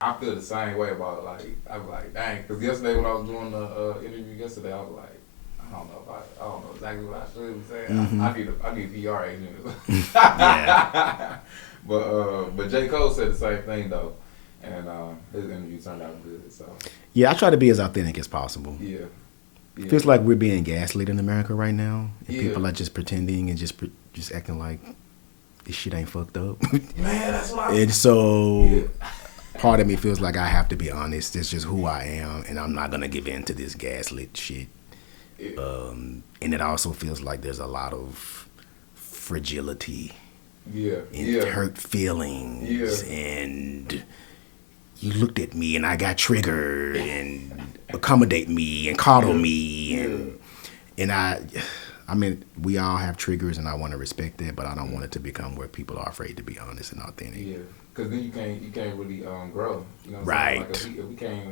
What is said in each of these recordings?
I feel the same way about it. Like I'm like, dang, because yesterday when I was doing the interview yesterday, I was like, I don't know exactly what I should be saying. Mm-hmm. I need a PR agent. Yeah. But J. Cole said the same thing though, and his interview turned out good. So Yeah, I try to be as authentic as possible. yeah, yeah, Feels like we're being gaslit in America right now, and yeah. people are just pretending and just acting like this shit ain't fucked up. Man, that's what I. And so Yeah. part of me feels like I have to be honest. It's just who I am, and I'm not gonna give in to this gaslit shit. Yeah. And it also feels like there's a lot of fragility Yeah, and yeah, hurt feelings, yeah. and you looked at me and I got triggered and accommodate me and coddle me and I mean, we all have triggers, and I want to respect that, but I don't want it to become where people are afraid to be honest and authentic. Yeah, because then you can't really grow. You know what I'm Right. saying? Like if we can't,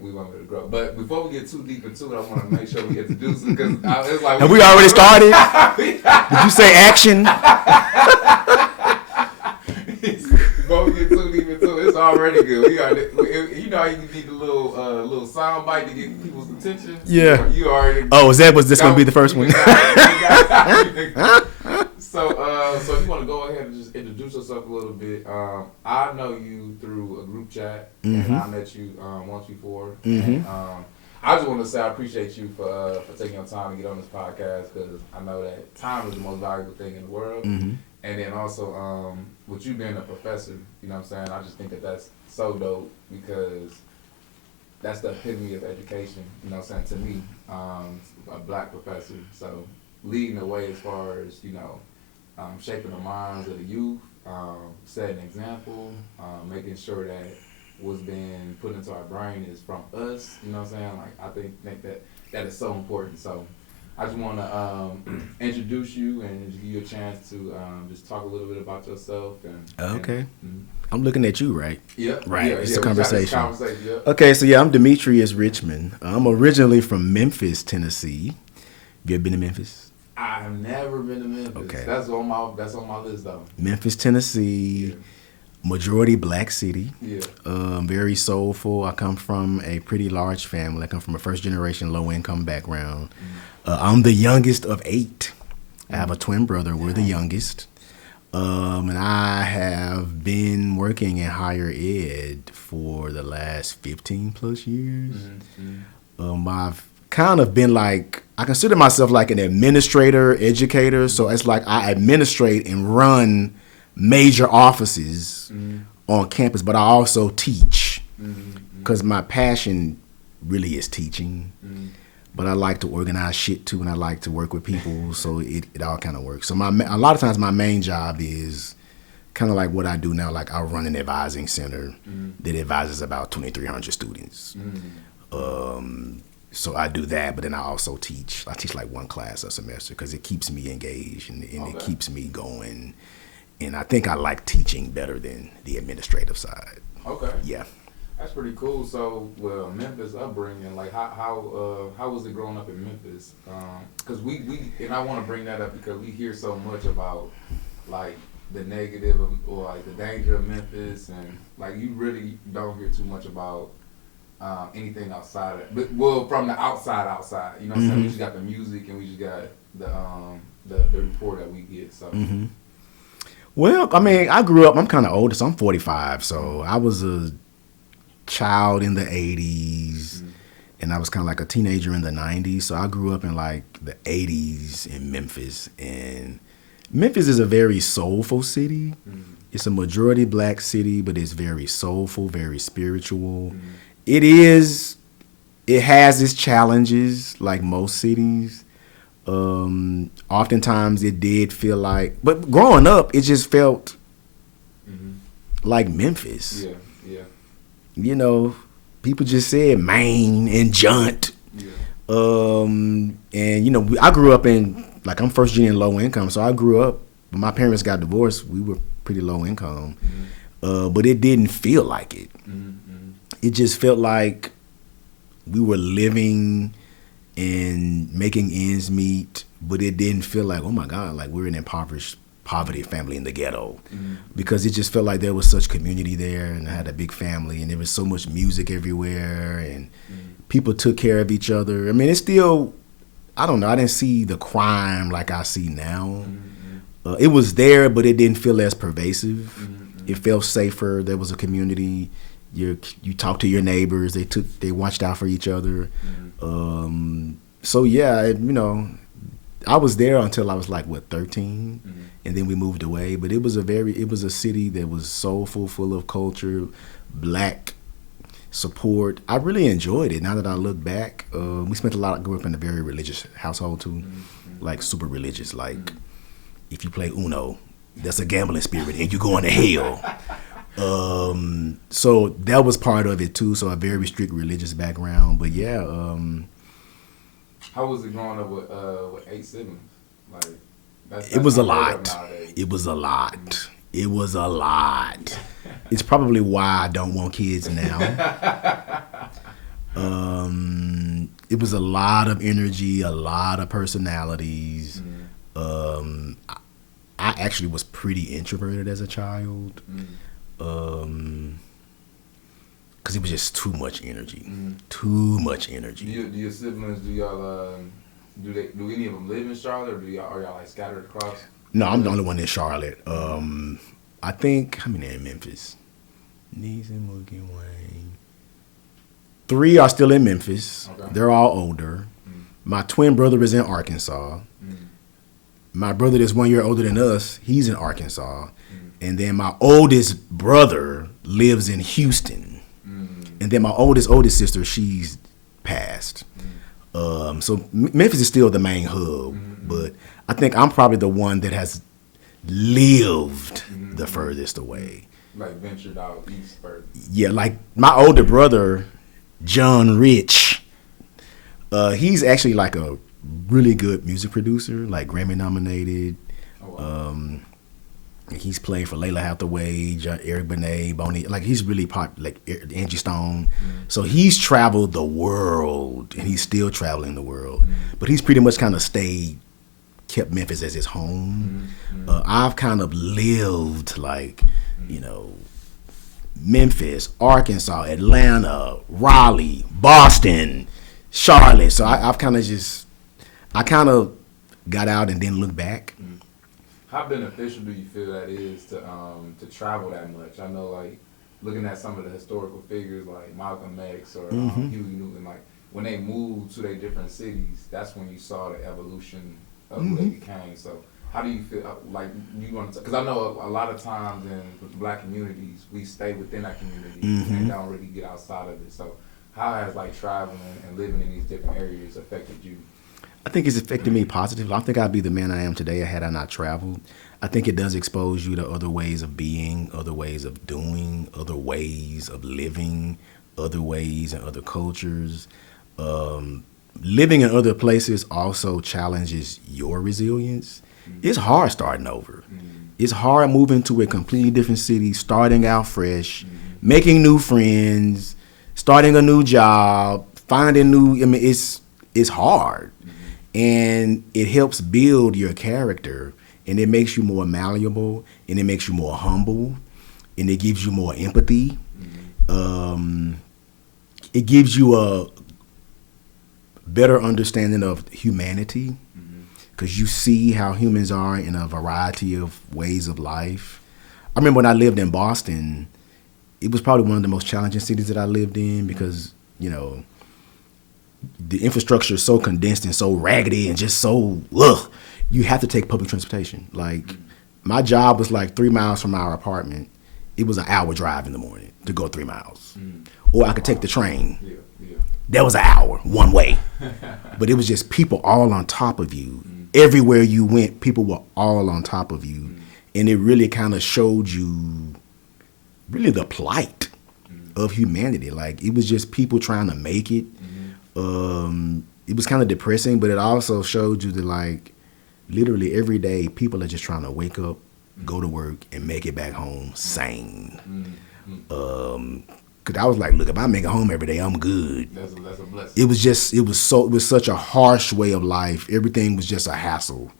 we want to grow. But before we get too deep into it, I want to make sure we introduce it because it's like. Have we already started? Did you say action? Before we get too deep into it, it's already good. You know how you need a little sound bite to get people's attention. Yeah. You already. Oh, was this going to be the first one? So you want to go ahead and just introduce yourself a little bit. I know you through a group chat, and I met you once before. And, I just want to say I appreciate you for taking your time to get on this podcast because I know that time is the most valuable thing in the world. And then also, with you being a professor, you know what I'm saying? I just think that that's so dope because that's the epitome of education, you know what I'm saying, to me, a black professor. So leading the way as far as, you know, shaping the minds of the youth, setting an example, making sure that what's being put into our brain is from us, you know what I'm saying? Like, I think that is so important. So I just want to introduce you and just give you a chance to just talk a little bit about yourself. Okay. I'm looking at you, right? Yeah. Right. Yeah, It's a conversation. Yeah. Okay, so yeah, I'm Demetrius Richmond. I'm originally from Memphis, Tennessee. Have you ever been to Memphis? I've never been to Memphis. Okay. That's on my list though. Memphis, Tennessee. Yeah. Majority black city. Yeah. Very soulful. I come from a pretty large family. I come from a first generation low income background. I'm the youngest of 8. I have a twin brother. We're the youngest. And I have been working in higher ed for the last 15 plus years. I've kind of been like, I consider myself like an administrator, educator. So it's like I administrate and run major offices on campus, but I also teach because my passion really is teaching. But I like to organize shit too, and I like to work with people, so it all kind of works. So a lot of times my main job is kind of like what I do now. Like I run an advising center that advises about 2,300 students. So I do that, but then I also teach. I teach like one class a semester because it keeps me engaged and it keeps me going. And I think I like teaching better than the administrative side. Okay. Yeah. That's pretty cool. So, well, Memphis upbringing, like how was it growing up in Memphis? Because we and I want to bring that up because we hear so much about like the negative or like the danger of Memphis, and like you really don't hear too much about anything outside of it. But well, from the outside, you know what I'm saying? We just got the music and we just got the report that we get. So. Well, I mean, I grew up. I'm kind of older, so I'm 45. So I was a child in the 80s, and I was kind of like a teenager in the 90s. So I grew up in like the 80s in Memphis, and Memphis is a very soulful city. It's a majority black city, but it's very soulful, very spiritual. It has its challenges like most cities. Oftentimes it did feel like, but growing up, it just felt like Memphis. Yeah. You know, people just said Maine and Junt. Yeah. And, you know, I grew up in, like, I'm first gen low income. So I grew up, when my parents got divorced, we were pretty low income. But it didn't feel like it. It just felt like we were living and making ends meet, but it didn't feel like, oh my God, like we're an impoverished poverty family in the ghetto, because it just felt like there was such community there, and I had a big family, and there was so much music everywhere, and people took care of each other. I mean, it's still, I don't know, I didn't see the crime like I see now. It was there, but it didn't feel as pervasive. It felt safer. There was a community. You talked to your neighbors. They watched out for each other. So yeah, I was there until I was like 13, and then we moved away. But it was a city that was soulful, full of culture, black support. I really enjoyed it. Now that I look back, we spent grew up in a very religious household too, like super religious. Like if you play Uno, that's a gambling spirit, and you going to hell. So that was part of it too. So a very strict religious background. But yeah. How was it growing up with 8 siblings? Like, that's it was a lot. It was a lot. It was a lot. It's probably why I don't want kids now. It was a lot of energy, a lot of personalities. I actually was pretty introverted as a child. Because it was just too much energy. Too much energy. Do your siblings, do y'all, do any of them live in Charlotte, or are y'all like scattered across? No, I'm the only one in Charlotte. I think, how many in Memphis? Neeson, Mookie, Wayne. 3 are still in Memphis. Okay. They're all older. My twin brother is in Arkansas. My brother that's 1 year older than us, he's in Arkansas. And then my oldest brother lives in Houston. And then my oldest sister, she's passed. So Memphis is still the main hub, but I think I'm probably the one that has lived the furthest away. Like ventured out east first. Yeah, like my older brother, John Rich, he's actually like a really good music producer, like Grammy nominated. Oh, wow. He's played for Layla Hathaway, Eric Benet, Boney. Like he's really like Angie Stone. So he's traveled the world, and he's still traveling the world. But he's pretty much kind of kept Memphis as his home. I've kind of lived like, Memphis, Arkansas, Atlanta, Raleigh, Boston, Charlotte. So I've kind of got out and then looked back. How beneficial do you feel that is to travel that much? I know, like, looking at some of the historical figures like Malcolm X or Huey Newton, like, when they moved to their different cities, that's when you saw the evolution of who they became. So how do you feel, like, you want to, because I know a lot of times in black communities, we stay within that community and don't really get outside of it. So how has, like, traveling and living in these different areas affected you? I think it's affected me positively. I don't think I'd be the man I am today had I not traveled. I think it does expose you to other ways of being, other ways of doing, other ways of living, other ways and other cultures. Living in other places also challenges your resilience. It's hard starting over. It's hard moving to a completely different city, starting out fresh, making new friends, starting a new job, finding new, it's hard. And it helps build your character, and it makes you more malleable, and it makes you more humble, and it gives you more empathy. It gives you a better understanding of humanity, because you see how humans are in a variety of ways of life. I remember when I lived in Boston, it was probably one of the most challenging cities that I lived in because, the infrastructure is so condensed and so raggedy and just so, you have to take public transportation. Like, my job was like 3 miles from our apartment. It was an hour drive in the morning to go 3 miles. Or I could take the train. That was an hour, one way. But it was just people all on top of you. Everywhere you went, people were all on top of you. And it really kind of showed you really the plight of humanity. Like, it was just people trying to make it. It was kind of depressing, but it also showed you that, like, literally every day people are just trying to wake up, go to work, and make it back home sane. Cause I was like, look, if I make it home every day, I'm good. That's a blessing. It was such a harsh way of life. Everything was just a hassle.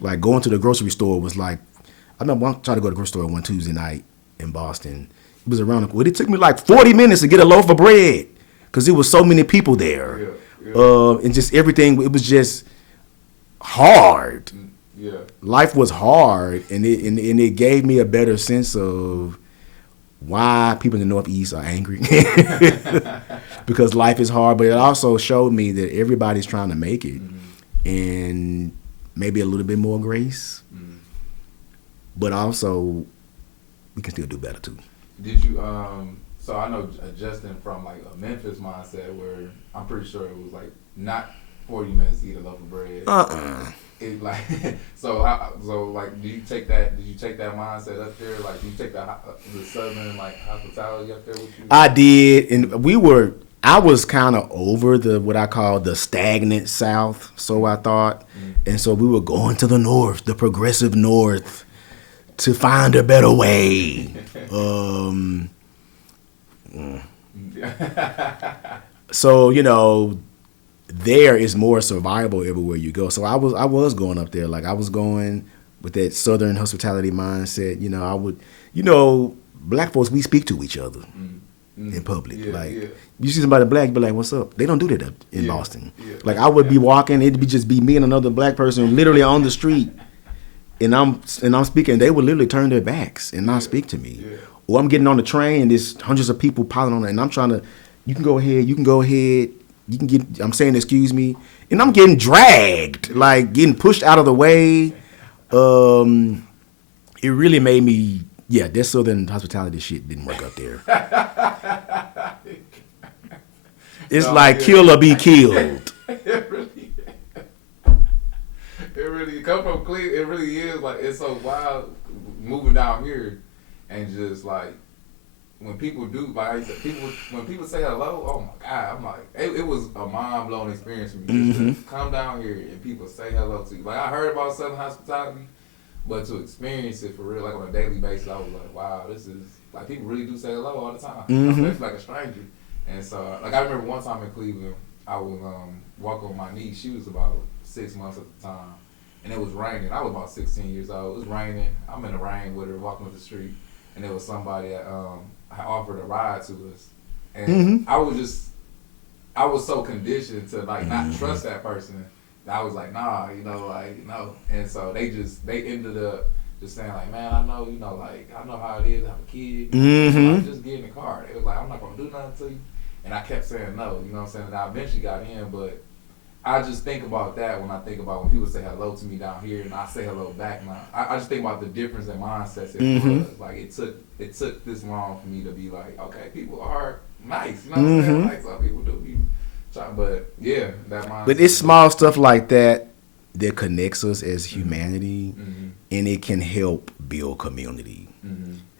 Like, going to the grocery store was like, I remember I tried to go to the grocery store one Tuesday night in Boston. It was around the corner. It took me like 40 minutes to get a loaf of bread because there was so many people there. And just everything, it was just hard. Yeah. Life was hard, and it gave me a better sense of why people in the Northeast are angry. Because life is hard, but it also showed me that everybody's trying to make it. And maybe a little bit more grace. But also, we can still do better too. Did you, so I know adjusting from like a Memphis mindset where I'm pretty sure it was like not 40 minutes to eat a loaf of bread. It like so like did you take that mindset up there? Like do you take the southern like hospitality up there with you? I did, and I was kind of over what I call the stagnant South, so I thought. And so we were going to the North, the progressive North, to find a better way. So, you know, there is more survival everywhere you go. So I was going up there. Like I was going with that Southern hospitality mindset. You know, I would, you know, black folks, we speak to each other in public. You see somebody black, you be like, what's up? They don't do that up in Boston. Like I would be walking, it'd be just be me and another black person literally on the street. And I'm speaking, they would literally turn their backs and not speak to me. Or I'm getting on the train and there's hundreds of people piling on it, and I'm trying to, you can go ahead, I'm saying excuse me, and I'm getting dragged, like getting pushed out of the way. It really made me, that Southern hospitality shit didn't work up there. It's kill or be killed. It really come from Cleveland. It really is like it's so wild moving down here, and just like when people do like when people say hello, oh my God, I'm like it was a mind blowing experience for me. Just to come down here and people say hello to you. Like I heard about Southern hospitality, but to experience it for real, like on a daily basis, I was like, wow, this is like people really do say hello all the time, especially like a stranger. And so like I remember one time in Cleveland, I was walking with my niece. She was about 6 months at the time. And it was raining. I was about 16 years old. It was raining. I'm in the rain with her, walking up the street. And there was somebody that offered a ride to us. And I was so conditioned to like not trust that person. That I was like, nah, you know, like, no. And so they ended up just saying like, man, I know, you know, like, I know how it is to have a kid. Like, just get in the car. It was like, I'm not going to do nothing to you. And I kept saying no, you know what I'm saying? And I eventually got in, but I just think about that when I think about when people say hello to me down here and I say hello back now. I just think about the difference in mindsets. Like it took this long for me to be like, okay, people are nice. You know what I'm saying? Like some people do be trying, but yeah, that mindset. But it's small stuff like that connects us as humanity, and it can help build community.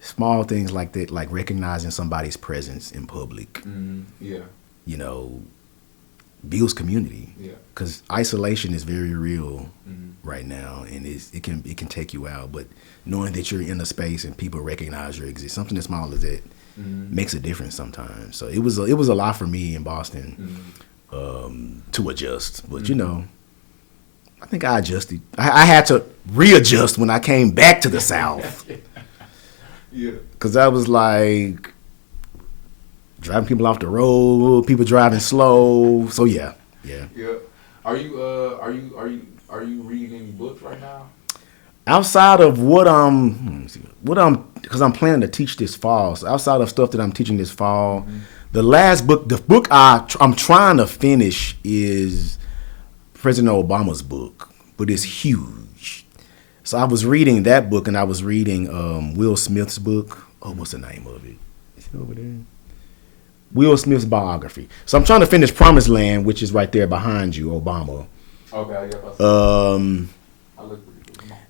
Small things like that, like recognizing somebody's presence in public. You know, builds community. Because isolation is very real right now, and it can take you out. But knowing that you're in a space and people recognize your existence, something as small as that makes a difference sometimes. So it was a lot for me in Boston to adjust. But you know, I think I adjusted. I had to readjust when I came back to the South. Because I was like driving people off the road, people driving slow. So yeah. Are you reading any books right now? Outside of because I'm planning to teach this fall. So outside of stuff that I'm teaching this fall, the book I'm trying to finish is President Obama's book, but it's huge. So I was reading that book, and I was reading Will Smith's book. Oh, what's the name of it? Is it over there? Will Smith's biography. So I'm trying to finish Promised Land, which is right there behind you, Obama. Okay,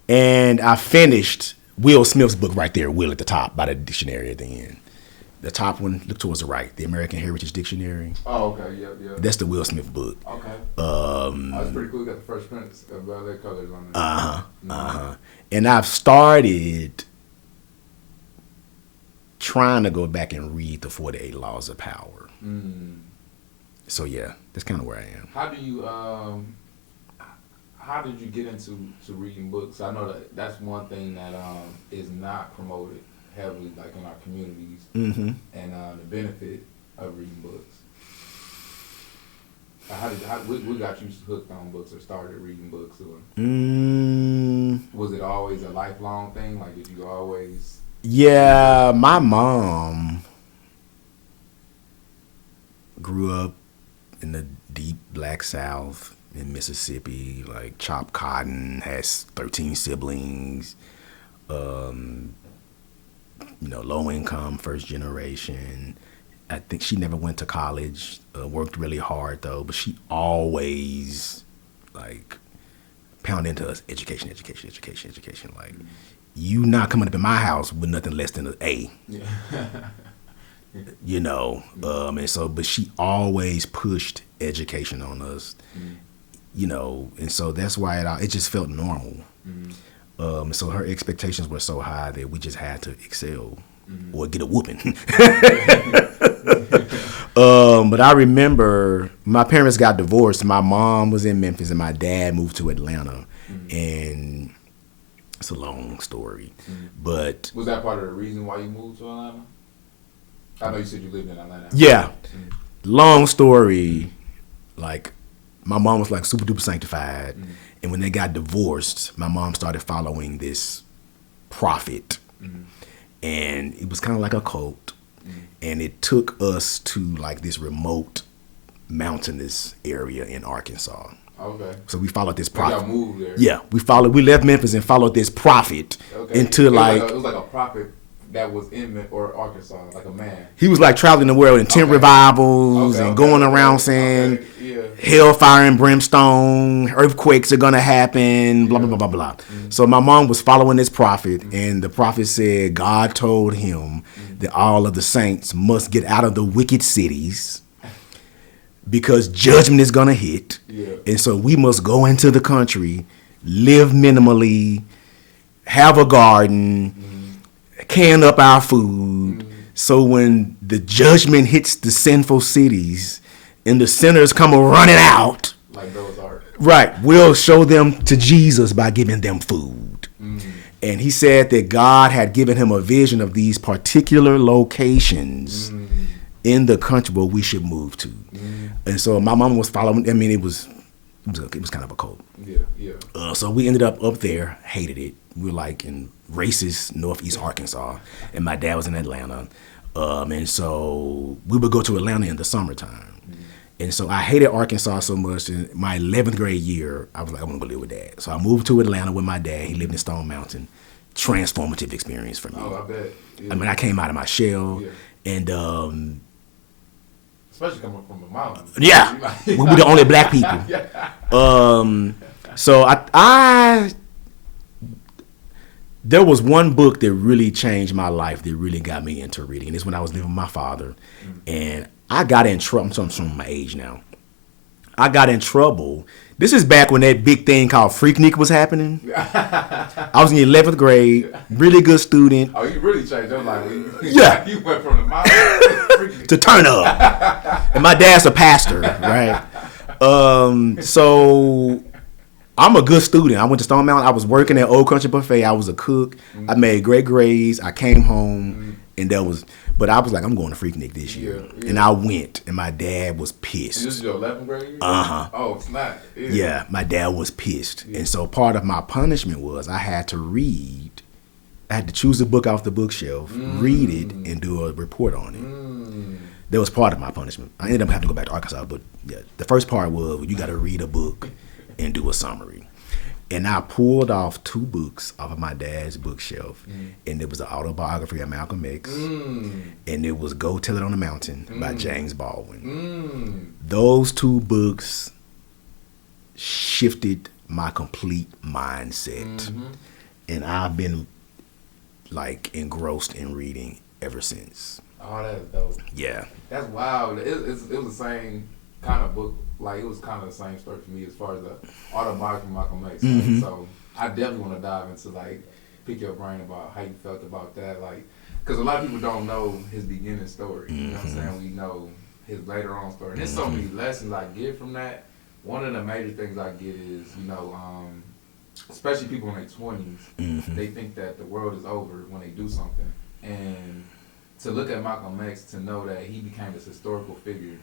and I finished Will Smith's book right there, Will at the top, by the dictionary at the end. The top one, look towards the right, the American Heritage Dictionary. Oh, okay, yeah. That's the Will Smith book. Okay. That's pretty cool. You got the Fresh Prince of Bel-Air colors on there. And I've started trying to go back and read the 48 Laws of Power. So yeah, that's kind of where I am. How do you how did you get into reading books? I know that's one thing that is not promoted heavily, like in our communities, and the benefit of reading books. What got you hooked on books or started reading books? Or was it always a lifelong thing? Like, did you always? Yeah, my mom grew up in the deep Black South in Mississippi, like chopped cotton, has 13 siblings, low income, first generation. I think she never went to college, worked really hard though, but she always like pounded into us education. Like, you not coming up in my house with nothing less than an A. Yeah. And so, but she always pushed education on us, and so that's why it just felt normal. So her expectations were so high that we just had to excel or get a whooping. But I remember my parents got divorced. My mom was in Memphis and my dad moved to Atlanta. And it's a long story. But was that part of the reason why you moved to Atlanta? I know you said you lived in Atlanta. Yeah. Long story. Like, my mom was like super duper sanctified. And when they got divorced, my mom started following this prophet. And it was kind of like a cult. And it took us to like this remote mountainous area in Arkansas. Okay. So we followed this prophet. Y'all moved there. Yeah, we left Memphis and followed this prophet into it was like a prophet that was in Arkansas, like a man. He was like traveling the world in tent revivals and going around saying hellfire and brimstone, earthquakes are gonna happen, blah blah blah blah blah. So my mom was following this prophet, and the prophet said God told him that all of the saints must get out of the wicked cities because judgment is gonna hit, and so we must go into the country, live minimally, have a garden. Can up our food, so when the judgment hits the sinful cities and the sinners come running out, like those are right, we'll show them to Jesus by giving them food. And he said that God had given him a vision of these particular locations in the country where we should move to. And so my mom was following. I mean, it was kind of a cult. So we ended up there, hated it. We were like in racist Northeast Arkansas, and my dad was in Atlanta. And so we would go to Atlanta in the summertime. And so I hated Arkansas so much. In my 11th grade year, I was like, I want to go live with Dad. So I moved to Atlanta with my dad. He lived in Stone Mountain. Transformative experience for me. Oh, I bet. I mean, I came out of my shell. And especially coming from a mountain. Yeah. We were the only black people. So there was one book that really changed my life, that really got me into reading. And it's when I was living with my father. And I got in trouble. I'm showing my age now. I got in trouble. This is back when that big thing called Freaknik was happening. I was in the 11th grade, really good student. Oh, you really changed your life. You went from the mountain to turn up. And my dad's a pastor, right? So I'm a good student. I went to Stone Mountain. I was working at Old Country Buffet. I was a cook. I made great grades. I came home, and but I was like, I'm going to Freaknik this year. And I went, and my dad was pissed. And this is your 11th grade year? Oh, it's not. Yeah, my dad was pissed. And so part of my punishment was I had to read. I had to choose a book off the bookshelf, read it, and do a report on it. That was part of my punishment. I ended up having to go back to Arkansas, but the first part was you got to read a book and do a summary. And I pulled off 2 books off of my dad's bookshelf. And it was the Autobiography of Malcom X. And it was Go Tell It on the Mountain by James Baldwin. Those 2 books shifted my complete mindset. And I've been like engrossed in reading ever since. Oh, that's dope. Yeah. That's wild. It was the same kind of book. Like, it was kind of the same story for me as far as the Autobiography of Malcom X. So I definitely want to dive into, like, pick your brain about how you felt about that. Like, because a lot of people don't know his beginning story. You know what I'm saying? We know his later on story. And there's so many lessons I get from that. one of the major things I get is, especially people in their 20s, they think that the world is over when they do something. And to look at Malcolm X, to know that he became this historical figure,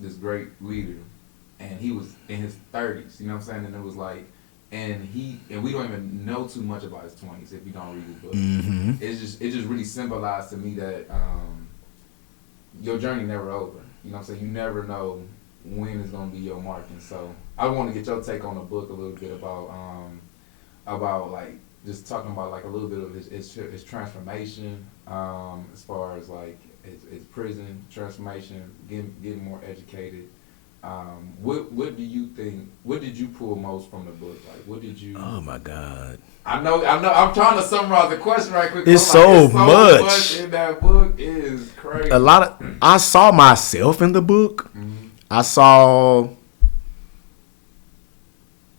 this great leader, and he was in his 30s, you know what I'm saying? And it was like, and we don't even know too much about his 20s if you don't read his book. It just really symbolized to me that your journey never over. You know what I'm saying? You never know when it's gonna be your mark. And so I want to get your take on the book a little bit about like just talking about like a little bit of his transformation, as far as like his prison transformation, getting more educated. What do you think? What did you pull most from the book? Like, what did you? Oh my God! I know. I'm trying to summarize the question right quick. It's so much in that book. Is crazy. I saw myself in the book. I saw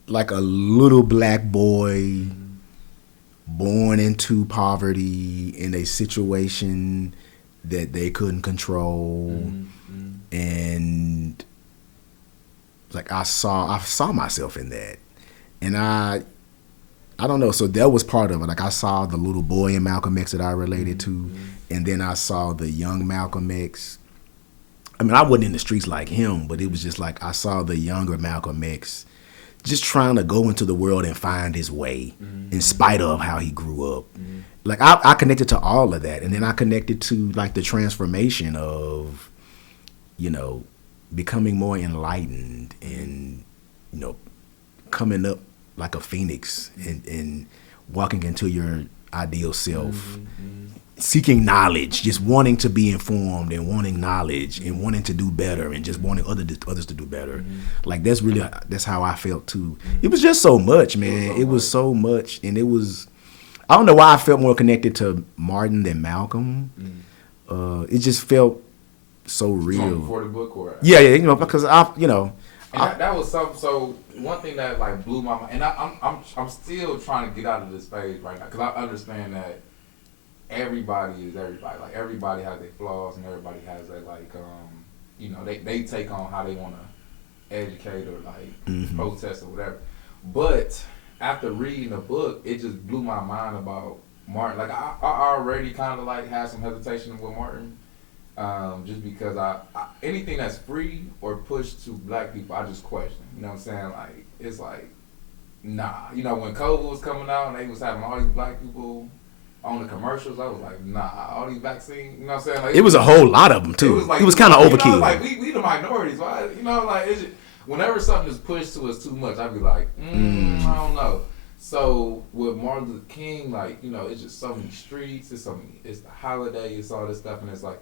like a little black boy born into poverty in a situation that they couldn't control, and like I saw myself in that, and I don't know. So that was part of it. Like I saw the little boy in Malcolm X that I related to, and then I saw the young Malcolm X. I mean, I wasn't in the streets like him, but it was just like I saw the younger Malcolm X just trying to go into the world and find his way in spite of how he grew up. Like I connected to all of that, and then I connected to like the transformation of, becoming more enlightened and, coming up like a phoenix and walking into your ideal self, seeking knowledge, just wanting to be informed and wanting knowledge and wanting to do better and just wanting others to do better. Like that's how I felt too. It was just so much, man. It was so much, and it was. I don't know why I felt more connected to Martin than Malcolm. It just felt so real. Before the book, or yeah, because that was something. So one thing that like blew my mind, and I'm still trying to get out of this phase right now because I understand that everybody is everybody. Like everybody has their flaws, and everybody has their like they take on how they want to educate or like protest or whatever. But after reading the book, it just blew my mind about Martin. Like I already kind of like had some hesitation with Martin. Just because I anything that's free or pushed to black people, I just question. You know what I'm saying? Like it's like, nah. When COVID was coming out and they was having all these black people on the commercials, I was like, nah. All these vaccines, you know what I'm saying? Like, it was a whole lot of them too. It was kind of overkill. Like we the minorities, right? Like it's just, whenever something is pushed to us too much, I'd be like, I don't know. So with Martin Luther King, like, it's just so many streets, it's the holiday, it's all this stuff, and it's like,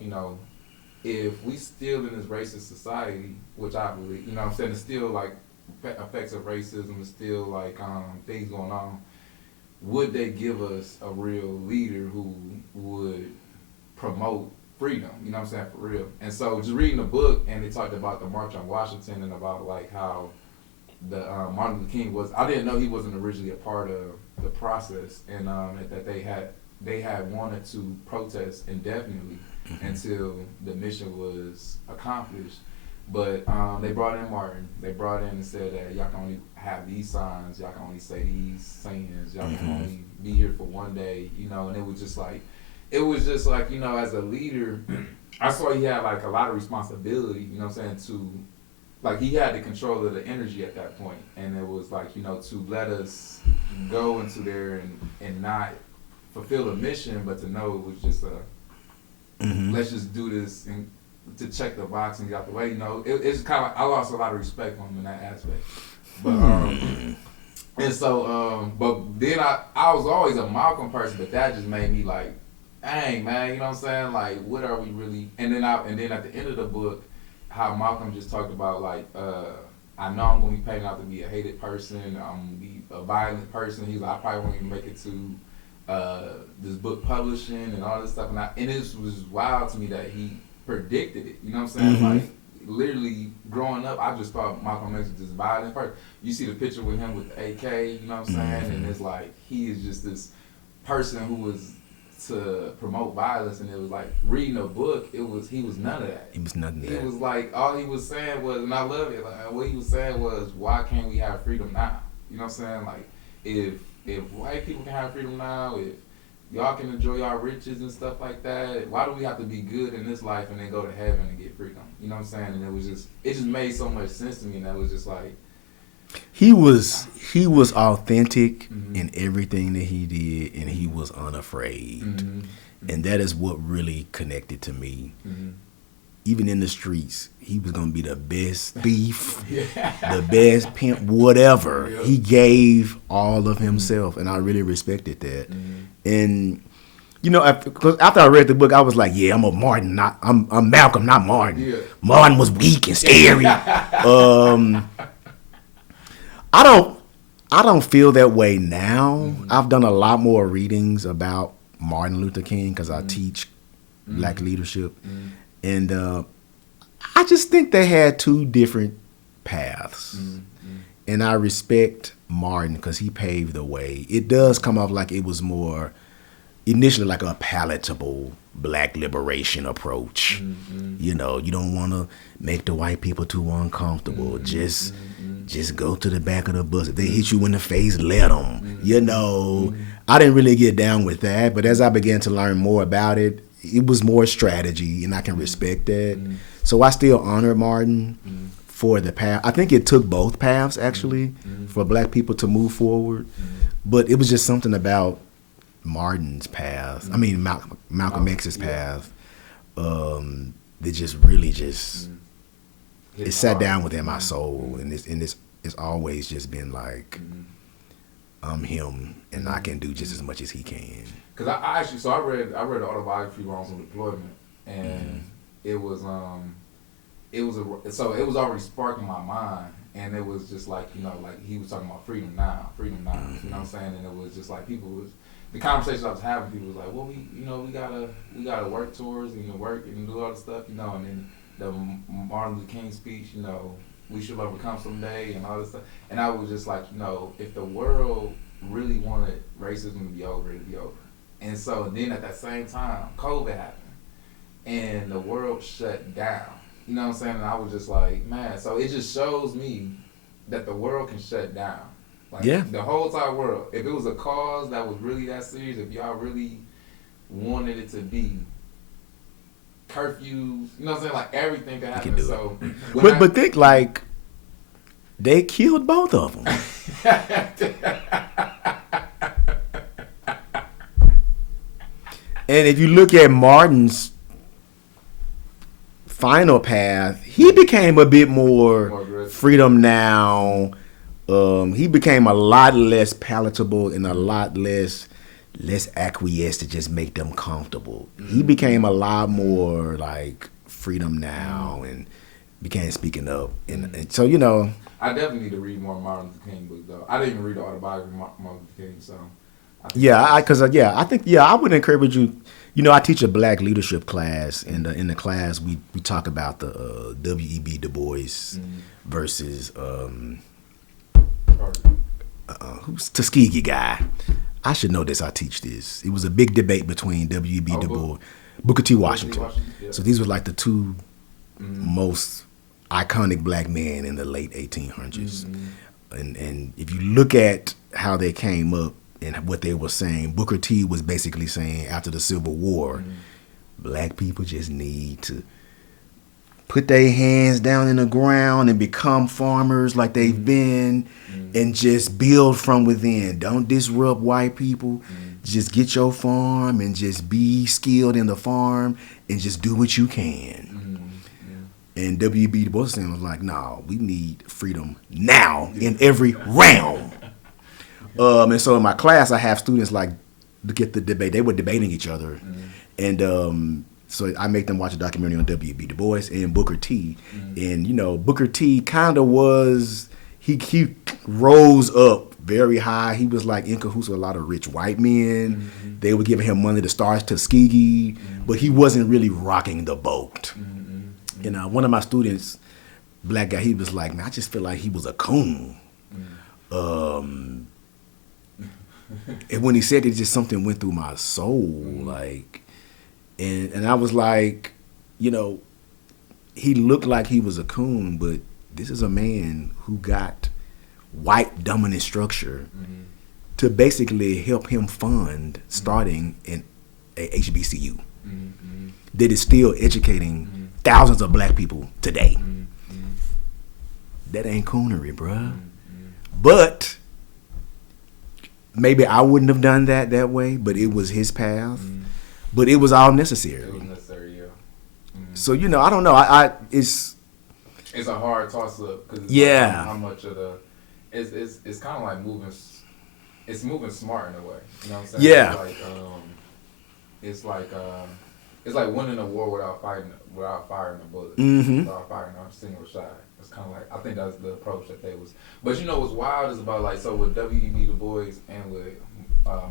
if we still in this racist society, which I believe, you know what I'm saying, it's still like effects of racism, it's still like things going on, would they give us a real leader who would promote freedom, you know what I'm saying, for real? And so just reading the book, and they talked about the March on Washington and about like how the Martin Luther King was, I didn't know he wasn't originally a part of the process, and that they had wanted to protest indefinitely until the mission was accomplished. But they brought in Martin. They brought in and said that y'all can only have these signs, y'all can only say these sayings, y'all can only be here for one day, and it was just like, as a leader, I saw he had like a lot of responsibility, you know what I'm saying, to like he had the control of the energy at that point, and it was like, to let us go into there and not fulfill a mission, but to know it was just let's just do this and to check the box and get out the way. It's kind of like I lost a lot of respect for him in that aspect. But and so but then I was always a Malcolm person, but that just made me like, dang man, you know what I'm saying? Like, what are we really? And then at the end of the book, how Malcolm just talked about like, I know I'm gonna be paid out to be a hated person, I'm gonna be a violent person. He's like, I probably won't even make it to this book publishing and all this stuff, and it was wild to me that he predicted it. You know what I'm saying? Like literally growing up, I just thought Malcolm X was this violent person. You see the picture with him with the AK, you know what I'm saying? And it's like he is just this person who was to promote violence, and it was like reading a book. He was none of that. He was none of that. He was like, all he was saying was, and I love it. Like what he was saying was, why can't we have freedom now? You know what I'm saying? Like if white people can have freedom now, if y'all can enjoy our riches and stuff like that, why do we have to be good in this life and then go to heaven and get freedom? You know what I'm saying? And it just made so much sense to me, and that was just like, he was authentic in everything that he did, and he was unafraid. And that is what really connected to me. Even in the streets, he was gonna be the best thief, the best pimp, whatever. He gave all of himself, and I really respected that. And you know, because after I read the book, I was like, yeah, I'm a Martin, I'm Malcolm, not Martin. Martin was weak and scary. I don't feel that way now. I've done a lot more readings about Martin Luther King because I teach black leadership. And I just think they had two different paths. And I respect Martin because he paved the way. It does come off like it was more initially like a palatable black liberation approach. You know, you don't want to make the white people too uncomfortable. Just go to the back of the bus. If they hit you in the face, let them. You know, I didn't really get down with that. But as I began to learn more about it, it was more strategy, and I can respect that. So I still honor Martin for the path. I think it took both paths, actually, for black people to move forward. But it was just something about Martin's path, I mean Malcolm X's path, that just really it sat down within my soul, and it's always just been like, I'm him, and I can do just as much as he can. Cause I actually, so I read the Autobiography of Malcom Deployment, and it was already sparking my mind, and it was just like, you know, like he was talking about freedom now, you know what I'm saying, and it was just like the conversations I was having, people was like, well, we gotta work towards and work and do all the stuff, you know, and then the Martin Luther King speech, you know, we should overcome someday and all this stuff, and I was just like, you know, if the world really wanted racism to be over, it'd be over. And so then at that same time, COVID happened, and the world shut down. You know what I'm saying? And I was just like, man, so it just shows me that the world can shut down. Like, the whole entire world. If it was a cause that was really that serious, if y'all really wanted it to be curfews, you know what I'm saying? Like, everything could happen. So, but think, like, they killed both of them. And if you look at Martin's final path, he became a bit more freedom now. He became a lot less palatable and a lot less acquiesced to just make them comfortable. He became a lot more like freedom now and began speaking up. And so, you know, I definitely need to read more Martin Luther King books, though. I didn't even read the Autobiography of Martin Luther King, so. I would encourage you. You know, I teach a black leadership class, and in the class we talk about the W.E.B. Du Bois versus who's Tuskegee guy. I should know this. I teach this. It was a big debate between W.E.B. Du Bois, Booker T. Washington. So these were like the two most iconic black men in the late 1800s. And if you look at how they came up and what they were saying, Booker T was basically saying after the Civil War, black people just need to put their hands down in the ground and become farmers like they've been and just build from within. Don't disrupt white people. Just get your farm and just be skilled in the farm and just do what you can. And W.E.B. Du Bois was like, no, we need freedom now in every realm. And so in my class, I have students like look at the debate. They were debating each other, and so I make them watch a documentary on W.E.B. Du Bois and Booker T. And you know, Booker T kind of was he rose up very high. He was like in cahoots with a lot of rich white men. They were giving him money to start Tuskegee, but he wasn't really rocking the boat. And one of my students, black guy, he was like, man, I just feel like he was a coon. And when he said it, just something went through my soul, like, and I was like, you know, he looked like he was a coon, but this is a man who got white dominant structure to basically help him fund starting a HBCU that is still educating thousands of black people today. That ain't coonery, bruh. But maybe I wouldn't have done that way, but it was his path. But it was all necessary. It was necessary, yeah. So, you know, I don't know. It's a hard toss up because yeah, how much of the it's kind of like moving. It's moving smart in a way. You know what I'm saying? Yeah. It's like winning a war without firing a bullet, without firing a single shot. It's kind of like, I think that's the approach that they was. But you know what's wild is about, like, so with W.E.B. Du Bois and with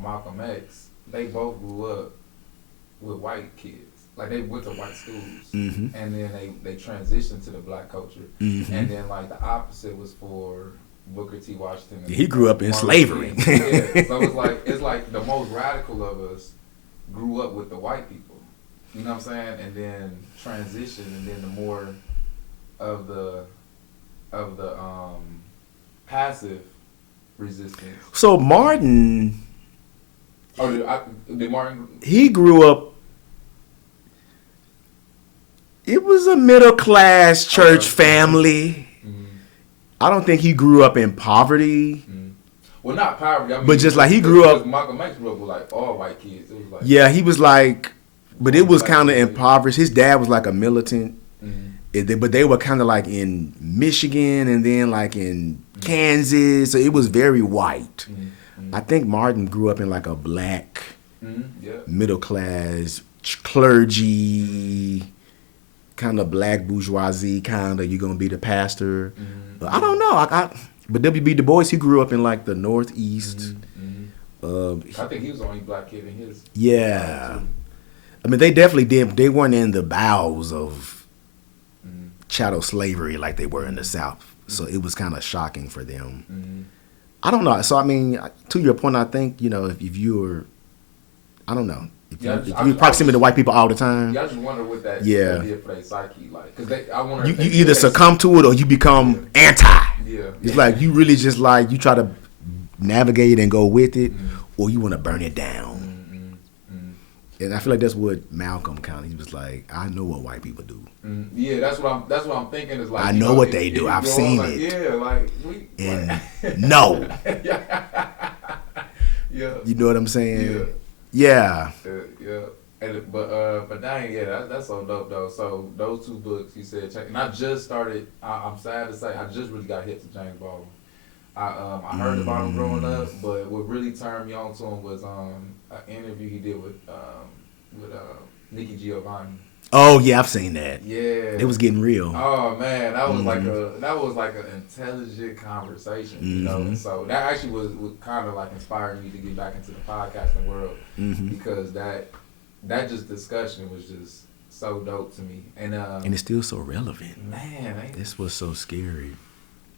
Malcolm X, they both grew up with white kids. Like, they went to white schools, and then they transitioned to the black culture, and then like the opposite was for Booker T. Washington. And he grew up in slavery. Yeah, so it's like the most radical of us grew up with the white people. You know what I'm saying? And then transition, and then the more of the passive resistance. So Martin. Oh, did Martin? He grew up. It was a middle class church family. I don't think he grew up in poverty. Well, not poverty. I mean, but just like he grew up. Malcolm X grew up with like all white kids. It was like, yeah, he was like, but it was kind of impoverished. His dad was like a militant. But they were kind of like in Michigan and then like in Kansas. So it was very white. I think Martin grew up in like a black, middle class, clergy, kind of black bourgeoisie, kind of, you're going to be the pastor. But I don't know. But W.B. Du Bois, he grew up in like the Northeast. I think he was the only black kid in his. Yeah. I mean, they definitely did. They weren't in the bowels of chattel slavery like they were in the South. So it was kind of shocking for them. I don't know. So, I mean, to your point, I think, you know, if you're, I don't know. If you're proximity to white people all the time. Yeah, I just wonder what that did for their psyche. Like, because I wonder you either succumb to it or you become anti. Yeah. It's like you really just like, you try to navigate and go with it, or you want to burn it down. And I feel like that's what Malcolm kind of, he was like, I know what white people do. Yeah, that's what I'm thinking is like, I know what they do. I've seen it. Yeah, like no. Yeah. You know what I'm saying? Yeah. Yeah. But dang, yeah, that's so dope though. So those two books you said, and I just started. I'm sad to say, I just really got hit to James Baldwin. I heard about him growing up, but what really turned me on to him was an interview he did with Nikki Giovanni. Oh yeah, I've seen that. Yeah, it was getting real. Oh man, that was like an intelligent conversation, you know. And so that actually was kind of like inspiring me to get back into the podcasting world because that just discussion was just so dope to me, and it's still so relevant. Man, this was so scary.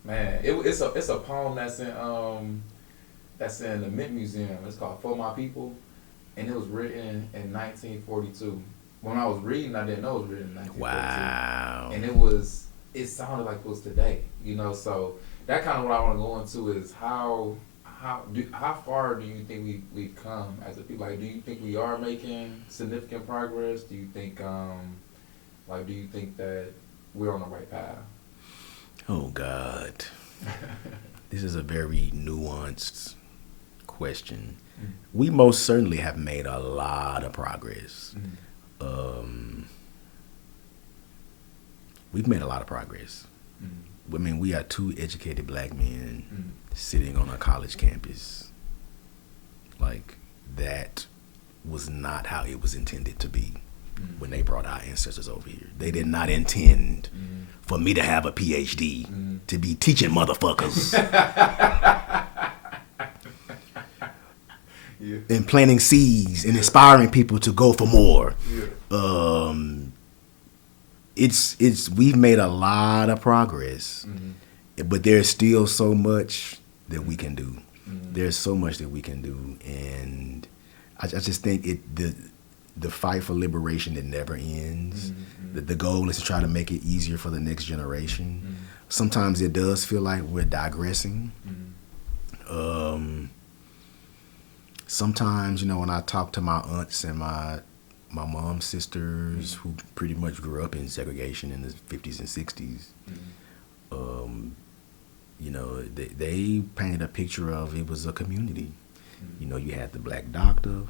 Man, it's a poem that's in the Mint Museum. It's called "For My People," and it was written in 1942. When I was reading, I didn't know it was written in 1942. Wow. And it sounded like it was today, you know. So that kind of what I want to go into is how far do you think we've come as a people? Like, do you think we are making significant progress? Do you think do you think that we're on the right path? Oh God, this is a very nuanced question. We most certainly have made a lot of progress. We've made a lot of progress. I mean, we are two educated black men sitting on a college campus. Like, that was not how it was intended to be when they brought our ancestors over here. They did not intend for me to have a PhD to be teaching motherfuckers and planting seeds and inspiring people to go for more. We've made a lot of progress, but there's still so much that we can do. There's so much that we can do, and I just think the fight for liberation, it never ends. The goal is to try to make it easier for the next generation. Sometimes it does feel like we're digressing. Sometimes, when I talk to my aunts and my mom's sisters who pretty much grew up in segregation in the 50s and 60s, they painted a picture of it was a community. You had the black doctor,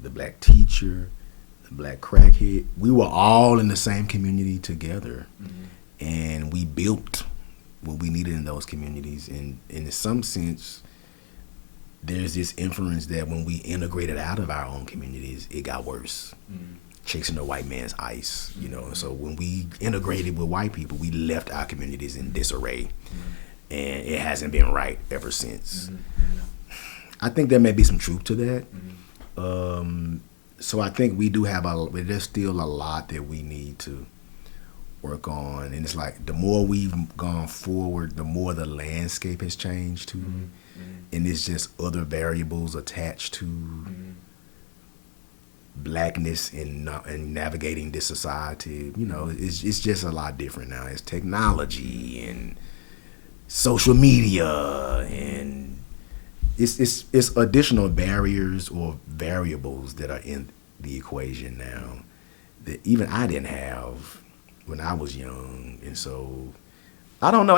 the black teacher, the black crackhead. We were all in the same community together, and we built what we needed in those communities. And in some sense, there's this inference that when we integrated out of our own communities, it got worse. Chasing the white man's ice, So when we integrated with white people, we left our communities in disarray. And it hasn't been right ever since. I think there may be some truth to that. So I think we do have there's still a lot that we need to work on. And it's like the more we've gone forward, the more the landscape has changed too. And it's just other variables attached to blackness and navigating this society. It's just a lot different now. It's technology and social media, and it's additional barriers or variables that are in the equation now that even I didn't have when I was young. And so I don't know,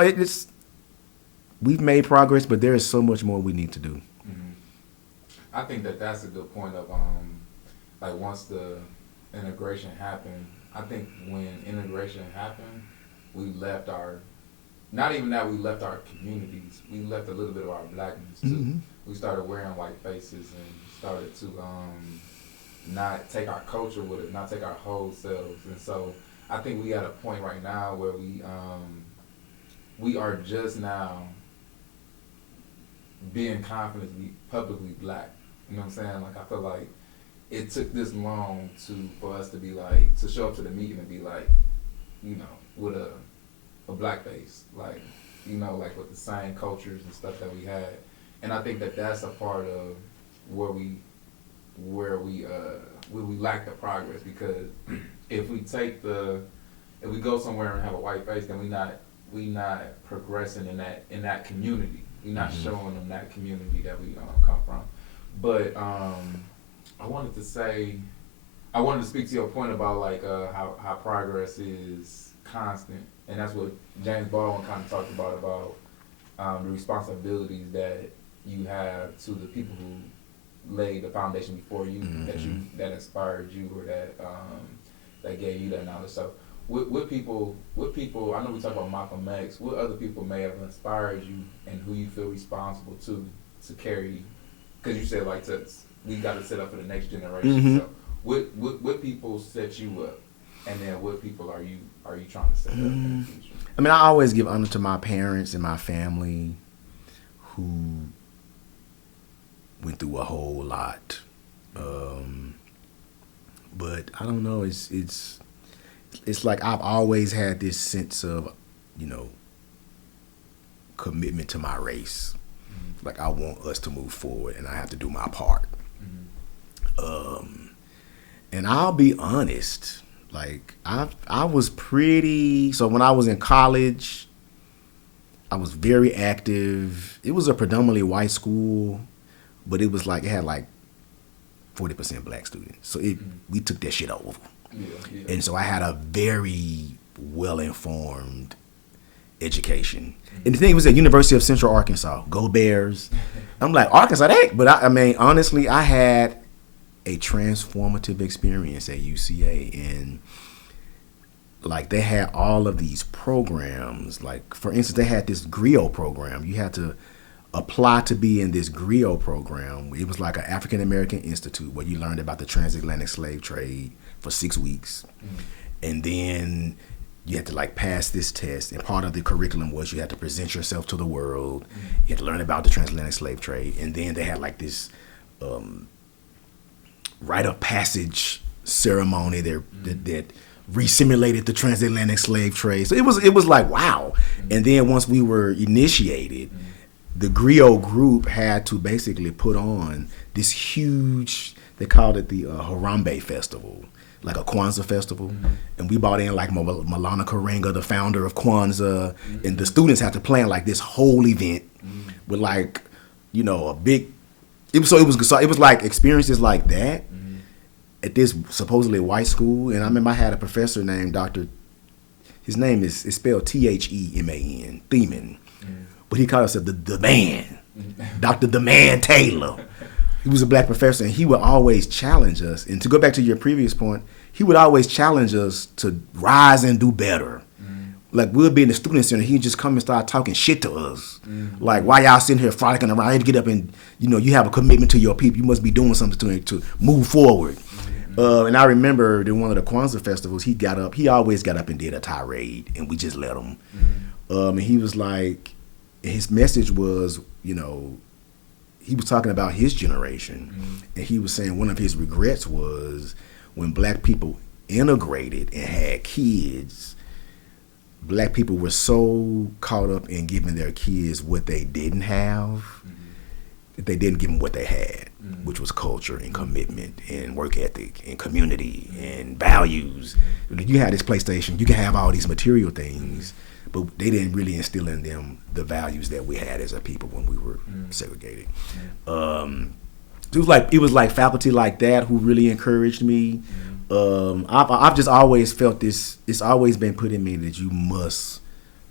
we've made progress, but there is so much more we need to do. I think that's a good point of like once the integration happened. I think when integration happened, we left not even that we left our communities, we left a little bit of our blackness too. We started wearing white faces and started to not take our culture with us, not take our whole selves. And so I think we at a point right now where we are just now being confidently publicly black. You know what I'm saying? Like, I feel like it took this long for us to be like, to show up to the meeting and be like, with a black face, like, like with the same cultures and stuff that we had. And I think that's a part of where we lack the progress, because if we go somewhere and have a white face, then we not progressing in that community. We're not showing them that community that we come from. But I wanted to speak to your point about like how progress is constant, and that's what James Baldwin kind of talked about the responsibilities that you have to the people who laid the foundation before you, that inspired you, or that gave you that knowledge. So what people, I know we talk about Malcolm X, what other people may have inspired you and who you feel responsible to carry, because you said like we got to set up for the next generation. So what people set you up, and then what people are you trying to set up in the future? I mean, I always give honor to my parents and my family who went through a whole lot. But I don't know, it's like I've always had this sense of, commitment to my race. Like, I want us to move forward, and I have to do my part. And I'll be honest, like I was so when I was in college, I was very active. It was a predominantly white school, but it was like, it had like 40% black students. So we took that shit over. Yeah. And so I had a very well-informed education. And the thing was at University of Central Arkansas, go Bears. I'm like, Arkansas, but I mean, honestly, I had a transformative experience at UCA, and like they had all of these programs. Like, for instance, they had this griot program. You had to apply to be in this griot program. It was like an African American institute where you learned about the transatlantic slave trade for 6 weeks. And then you had to like pass this test, and part of the curriculum was you had to present yourself to the world. You had to learn about the transatlantic slave trade, and then they had like this rite of passage ceremony that re-simulated the transatlantic slave trade. So it was like, wow. And then once we were initiated, the griot group had to basically put on this huge, they called it the Harambe Festival, like a Kwanzaa festival. And we brought in like Malana Karenga, the founder of Kwanzaa, and the students had to plan like this whole event with like, you know, a big, it was like experiences like that at this supposedly white school. And I remember I had a professor named Dr. His name is spelled Theman, Theman. But he called himself the man, Dr. The Man Taylor. He was a black professor, and he would always challenge us. And to go back to your previous point, he would always challenge us to rise and do better. Like, we'll be in the student center, he'd just come and start talking shit to us. Like, why y'all sitting here frolicking around? I had to get up and, you know, you have a commitment to your people. You must be doing something to move forward. And I remember in one of the Kwanzaa festivals, he always got up and did a tirade, and we just let him. And he was like, his message was, you know, he was talking about his generation, and he was saying one of his regrets was when black people integrated and had kids, black people were so caught up in giving their kids what they didn't have, that they didn't give them what they had, which was culture and commitment and work ethic and community and values. You had this PlayStation, you can have all these material things, but they didn't really instill in them the values that we had as a people when we were segregated. It was like faculty like that who really encouraged me. I've just always felt this. It's always been put in me that you must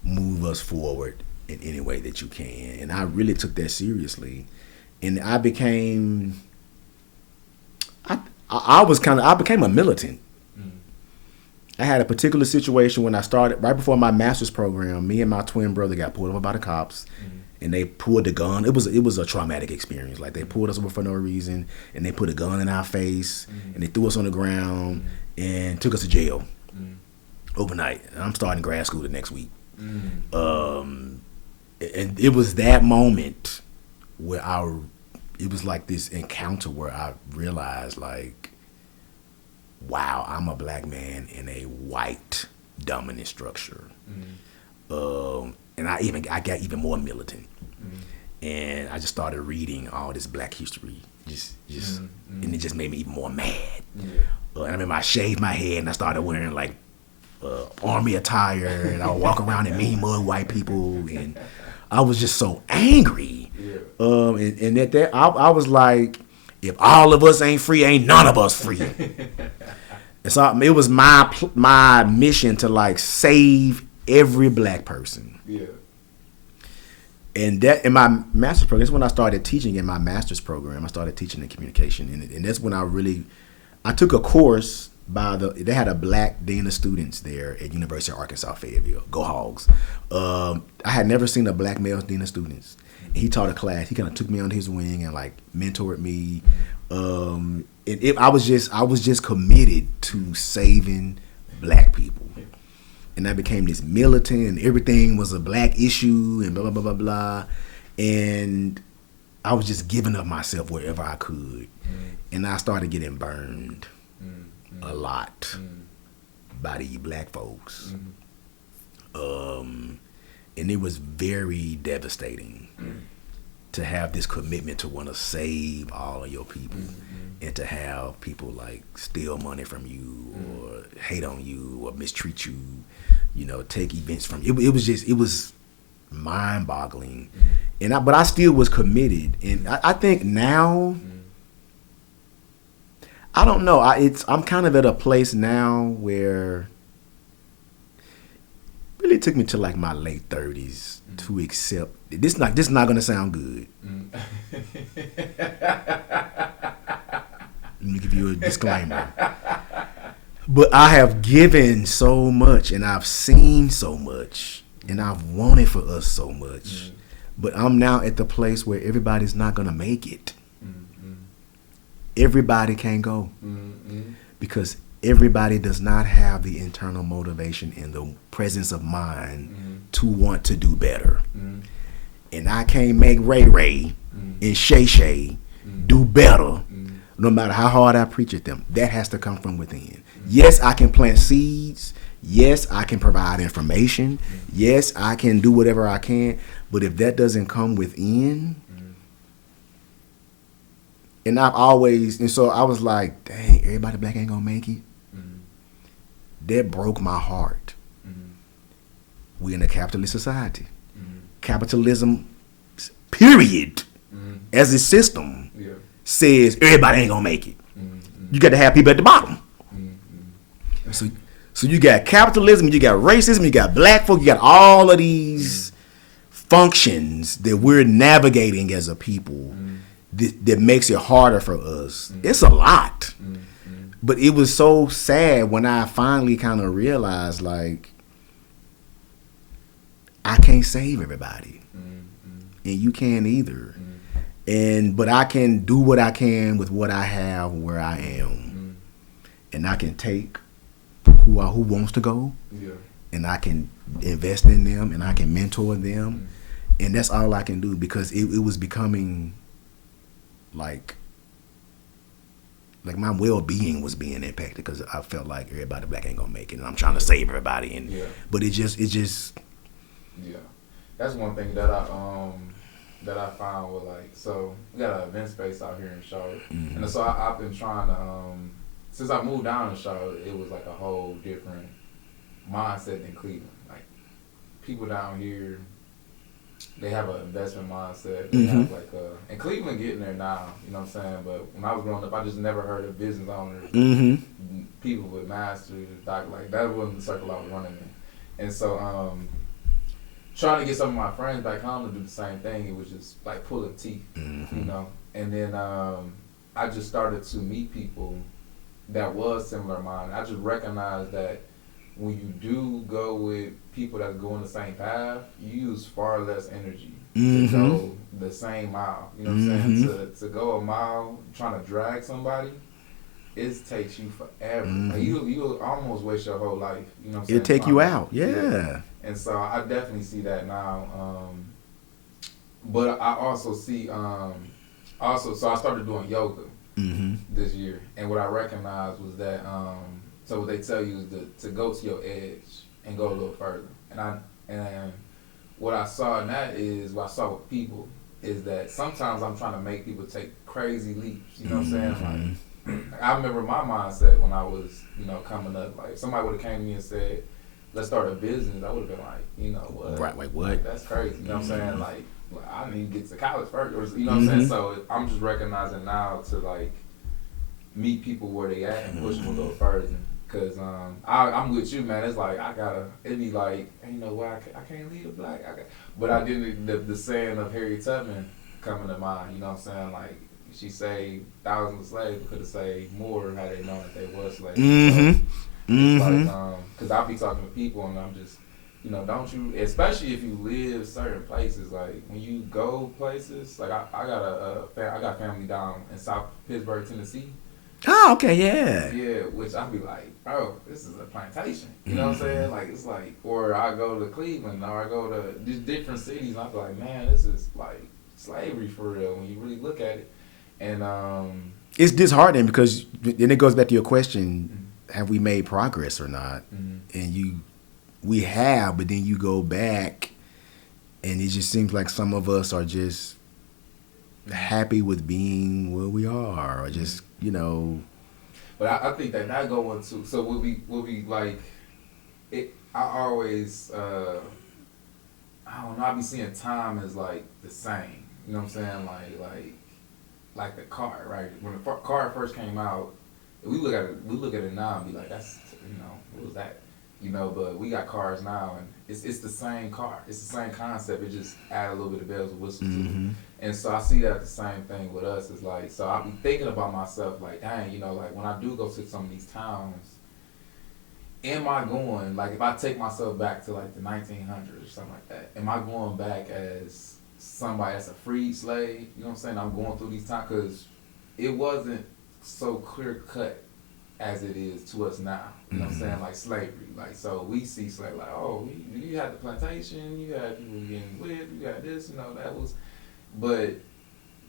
move us forward in any way that you can, and I really took that seriously. And I became, I became a militant. I had a particular situation when I started, right before my master's program, me and my twin brother got pulled over by the cops, and they pulled the gun. It was a traumatic experience. Like, they pulled us over for no reason, and they put a gun in our face, and they threw us on the ground, and took us to jail overnight. And I'm starting grad school the next week. And it was that moment where it was like this encounter where I realized, like, wow, I'm a black man in a white dominant structure. And I got even more militant. And I just started reading all this black history, and it just made me even more mad. And I remember I shaved my head and I started wearing like army attire, and I would walk around and mean mug white people, and I was just so angry. And at that, I was like, if all of us ain't free, ain't none of us free. And so it was my mission to like save every black person. And that in my master's program, that's when I started teaching in my master's program. I started teaching in communication, and that's when I took a course they had a black dean of students there at University of Arkansas Fayetteville. Go Hogs! I had never seen a black male dean of students. He taught a class. He kind of took me under his wing and like mentored me. I was just committed to saving black people, and I became this militant, and everything was a black issue, and blah blah blah blah blah. And I was just giving up myself wherever I could, and I started getting burned a lot by the black folks, and it was very devastating to have this commitment to want to save all of your people, and to have people like steal money from you or hate on you or mistreat you, you know, take events from you. It was mind-boggling, but I still was committed. And I think now, I don't know. I'm kind of at a place now where it really took me to like my late 30s to accept this. Not gonna sound good. Let me give you a disclaimer. But I have given so much, and I've seen so much, and I've wanted for us so much. But I'm now at the place where everybody's not gonna make it. Everybody can't go because everybody does not have the internal motivation and the presence of mind to want to do better. And I can't make Ray and Shay do better no matter how hard I preach at them. That has to come from within. Yes, I can plant seeds. Yes, I can provide information. Yes, I can do whatever I can. But if that doesn't come within, and I've always, and so I was like, dang, everybody black ain't gonna make it. That broke my heart. We're in a capitalist society. Capitalism, period, as a system, says everybody ain't gonna make it. You got to have people at the bottom. So you got capitalism, you got racism, you got black folk, you got all of these functions that we're navigating as a people that makes it harder for us. It's a lot. But it was so sad when I finally kind of realized, like, I can't save everybody. And you can't either. But I can do what I can with what I have where I am. And I can take who wants to go. And I can invest in them and I can mentor them. And that's all I can do, because it was becoming like my well-being was being impacted, because I felt like everybody black ain't gonna make it, and I'm trying to save everybody. And but it just that's one thing that I found with, like, so we got an event space out here in Charlotte, and so I've been trying to since I moved down to Charlotte, it was like a whole different mindset than Cleveland. Like, people down here, they have an investment mindset. They have like and Cleveland getting there now, you know what I'm saying? But when I was growing up, I just never heard of business owners, people with masters, like that wasn't the circle I was running in. And so trying to get some of my friends back home to do the same thing, it was just like pulling teeth, you know? And then I just started to meet people that was similar mind. I just recognized that when you do go with people that go in the same path, you use far less energy to go the same mile. You know what I'm saying? To go a mile trying to drag somebody, it takes you forever. Like you almost waste your whole life. You know what I'm saying? It'll take you out. Yeah. And so I definitely see that now. But I also see so I started doing yoga this year, and what I recognized was that so what they tell you is to go to your edge and go a little further. And what I saw in that is, what I saw with people is that sometimes I'm trying to make people take crazy leaps. You know what I'm saying? Like, I remember my mindset when I was, you know, coming up. Like, if somebody would have came to me and said, let's start a business, I would have been like, you know what? Right, like what? Like, that's crazy. You know what I'm saying? Like I need to get to college first. Or, you know what I'm saying? So I'm just recognizing now to, like, meet people where they at and push them a little further. Cause I'm with you, man. It's like it'd be like, you know what, I can't lead a black. But I did the saying of Harriet Tubman coming to mind. You know what I'm saying? Like, she saved thousands of slaves, but could have saved more had they known that they was slaves. So it's like, cause I be talking to people and I'm just, you know, don't you, especially if you live certain places, like when you go places, like I got family down in South Pittsburgh, Tennessee. Oh, okay, yeah. Yeah, which I'd be like, bro, this is a plantation. You know what I'm saying? Like, it's like, or I go to Cleveland, or I go to just different cities, and I'd be like, man, this is like slavery for real when you really look at it. And it's disheartening, because then it goes back to your question, have we made progress or not? And we have, but then you go back, and it just seems like some of us are just happy with being where we are, or just, you know. But I think that go into, so we'll be like, it. I always, I don't know, I be seeing time as like the same. You know what I'm saying? Like the car, right? When the car first came out, we look at it now and be like, that's, you know, what was that? You know, but we got cars now, and it's the same car. It's the same concept. It just add a little bit of bells and whistles to it. And so I see that the same thing with us. Is like, so I be thinking about myself, like, dang, you know, like when I do go to some of these towns, am I going, like, if I take myself back to like the 1900s or something like that, am I going back as somebody that's a freed slave? You know what I'm saying? I'm going through these times, because it wasn't so clear cut as it is to us now. You know what I'm saying? Like slavery. Like, so we see slavery like, oh, you had the plantation, you had people getting whipped, you got this, you know, that was. But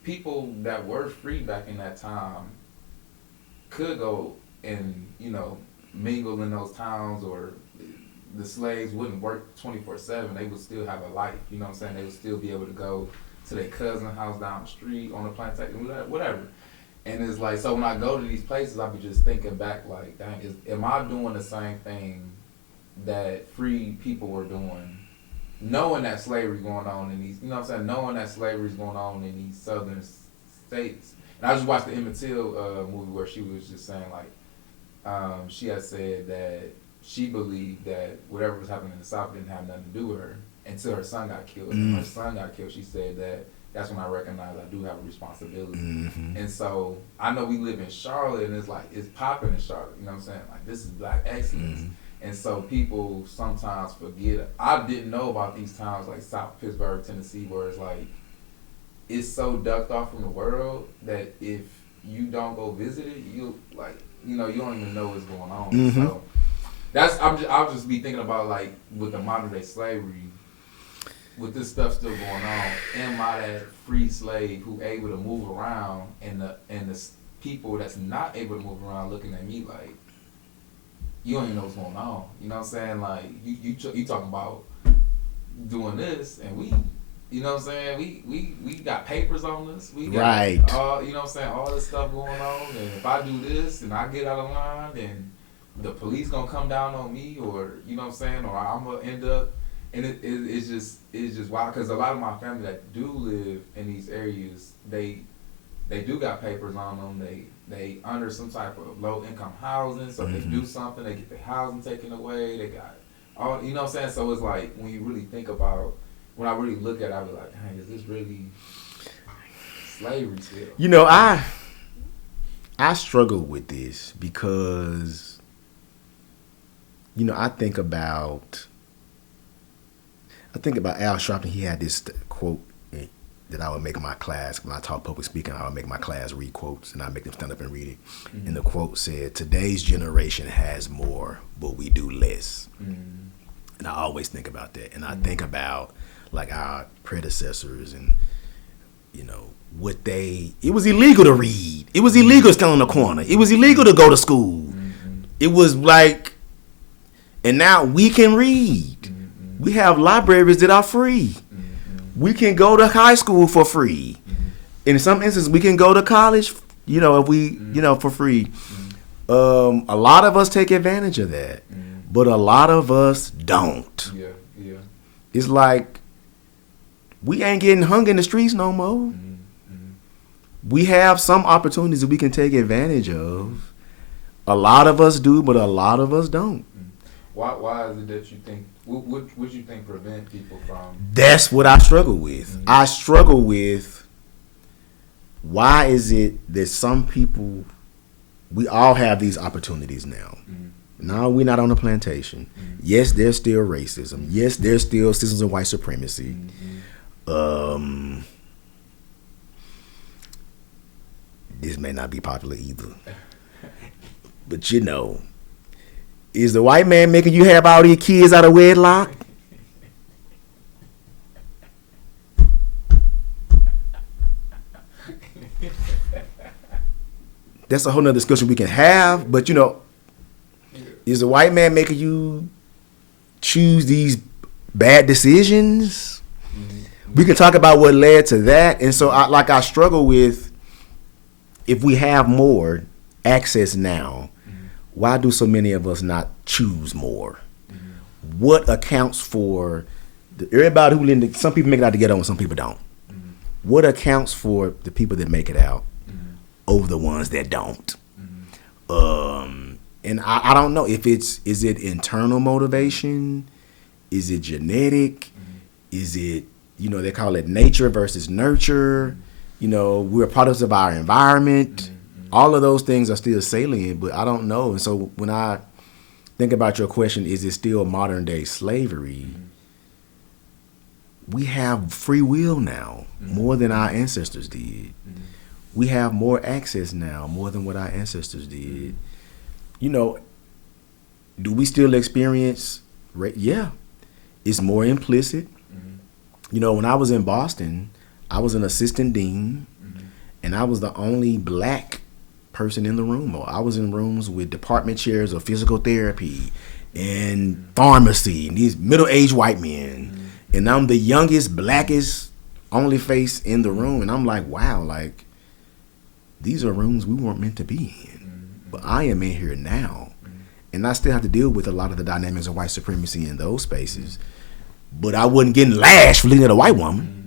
people that were free back in that time could go and, you know, mingle in those towns or the slaves wouldn't work 24/7. They would still have a life. You know what I'm saying? They would still be able to go to their cousin's house down the street on the plantation, whatever. And it's like, so when I go to these places, I be just thinking back, like, dang, am I doing the same thing that free people were doing, knowing that slavery going on in these, you know what I'm saying, knowing that slavery is going on in these southern states. And I just watched the Emmett Till movie where she was just saying, like, she had said that she believed that whatever was happening in the South didn't have nothing to do with her until her son got killed. And when her son got killed, she said that that's when I recognized I do have a responsibility. And so I know we live in Charlotte, and it's like, it's popping in Charlotte, you know what I'm saying? Like, this is Black excellence. And so people sometimes forget. I didn't know about these towns like South Pittsburgh, Tennessee, where it's like, it's so ducked off from the world that if you don't go visit it, you like, you know, you don't even know what's going on. So that's, I'll just be thinking about, like, with the modern day slavery, with this stuff still going on, am I that free slave who able to move around, and the people that's not able to move around looking at me like, you don't even know what's going on. You know what I'm saying? Like, you talking about doing this, and we, you know what I'm saying? We got papers on us. We got all, you know what I'm saying, all this stuff going on, and if I do this and I get out of line, then the police gonna come down on me, or, you know what I'm saying, or I'm gonna end up, and it's just wild, because a lot of my family that do live in these areas, they do got papers on them. They under some type of low income housing, so they do something, they get their housing taken away. They got all, you know what I'm saying. So it's like, when you really think about, when I really look at it, I be like, hey, is this really slavery still? You know, I struggle with this because, you know, I think about Al Sharpton. He had this quote that I would make in my class. When I taught public speaking, I would make my class read quotes, and I make them stand up and read it. And the quote said, "Today's generation has more, but we do less." And I always think about that. And I think about, like, our predecessors, and, you know, it was illegal to read. It was illegal to stand on the corner. It was illegal to go to school. It was like, and now we can read. We have libraries that are free. We can go to high school for free. In some instances, we can go to college, you know, if we, you know, for free. A lot of us take advantage of that, but a lot of us don't. Yeah. It's like, we ain't getting hung in the streets no more. We have some opportunities that we can take advantage of. A lot of us do, but a lot of us don't. Why is it that you think, what you think prevent people from? That's what I struggle with. I struggle with, why is it that some people, we all have these opportunities now. Now we're not on a plantation. Yes, there's still racism. Yes, there's still systems of white supremacy. This may not be popular either. But, you know, is the white man making you have all these kids out of wedlock? That's a whole nother discussion we can have. But, you know, is the white man making you choose these bad decisions? We can talk about what led to that. And so, I struggle with, if we have more access now, why do so many of us not choose more? What accounts for everybody who some people make it out together and some people don't? What accounts for the people that make it out over the ones that don't? And I don't know if is it internal motivation? Is it genetic? Is it, you know, they call it nature versus nurture? You know, we're products of our environment. All of those things are still salient, but I don't know. And so when I think about your question, is it still modern day slavery? We have free will now, more than our ancestors did. We have more access now, more than what our ancestors did. You know, do we still experience rape? Yeah. It's more implicit. You know, when I was in Boston, I was an assistant dean, and I was the only black person in the room. Or I was in rooms with department chairs of physical therapy and pharmacy, and these middle-aged white men, and I'm the youngest, blackest, only face in the room, and I'm like, wow, like these are rooms we weren't meant to be in, but I am in here now, and I still have to deal with a lot of the dynamics of white supremacy in those spaces, but I wasn't getting lashed for looking at a white woman.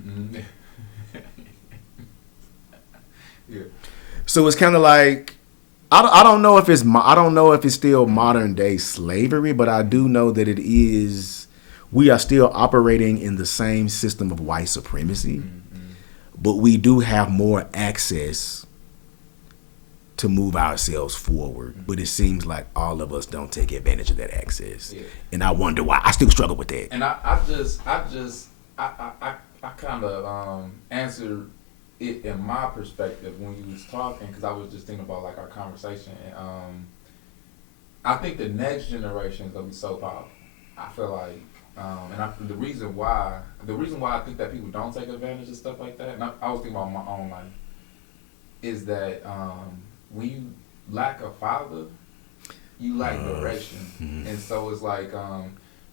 So it's kind of like, I don't know if it's still modern day slavery, but I do know that it is. We are still operating in the same system of white supremacy, but we do have more access to move ourselves forward. But it seems like all of us don't take advantage of that access, and I wonder why. I still struggle with that. And I kind of answered it in my perspective when you was talking, because I was just thinking about like our conversation, and I think the next generation is gonna be so powerful. I feel like, the reason why I think that people don't take advantage of stuff like that, and I was thinking about my own life, is that when you lack a father, you lack direction, and so it's like,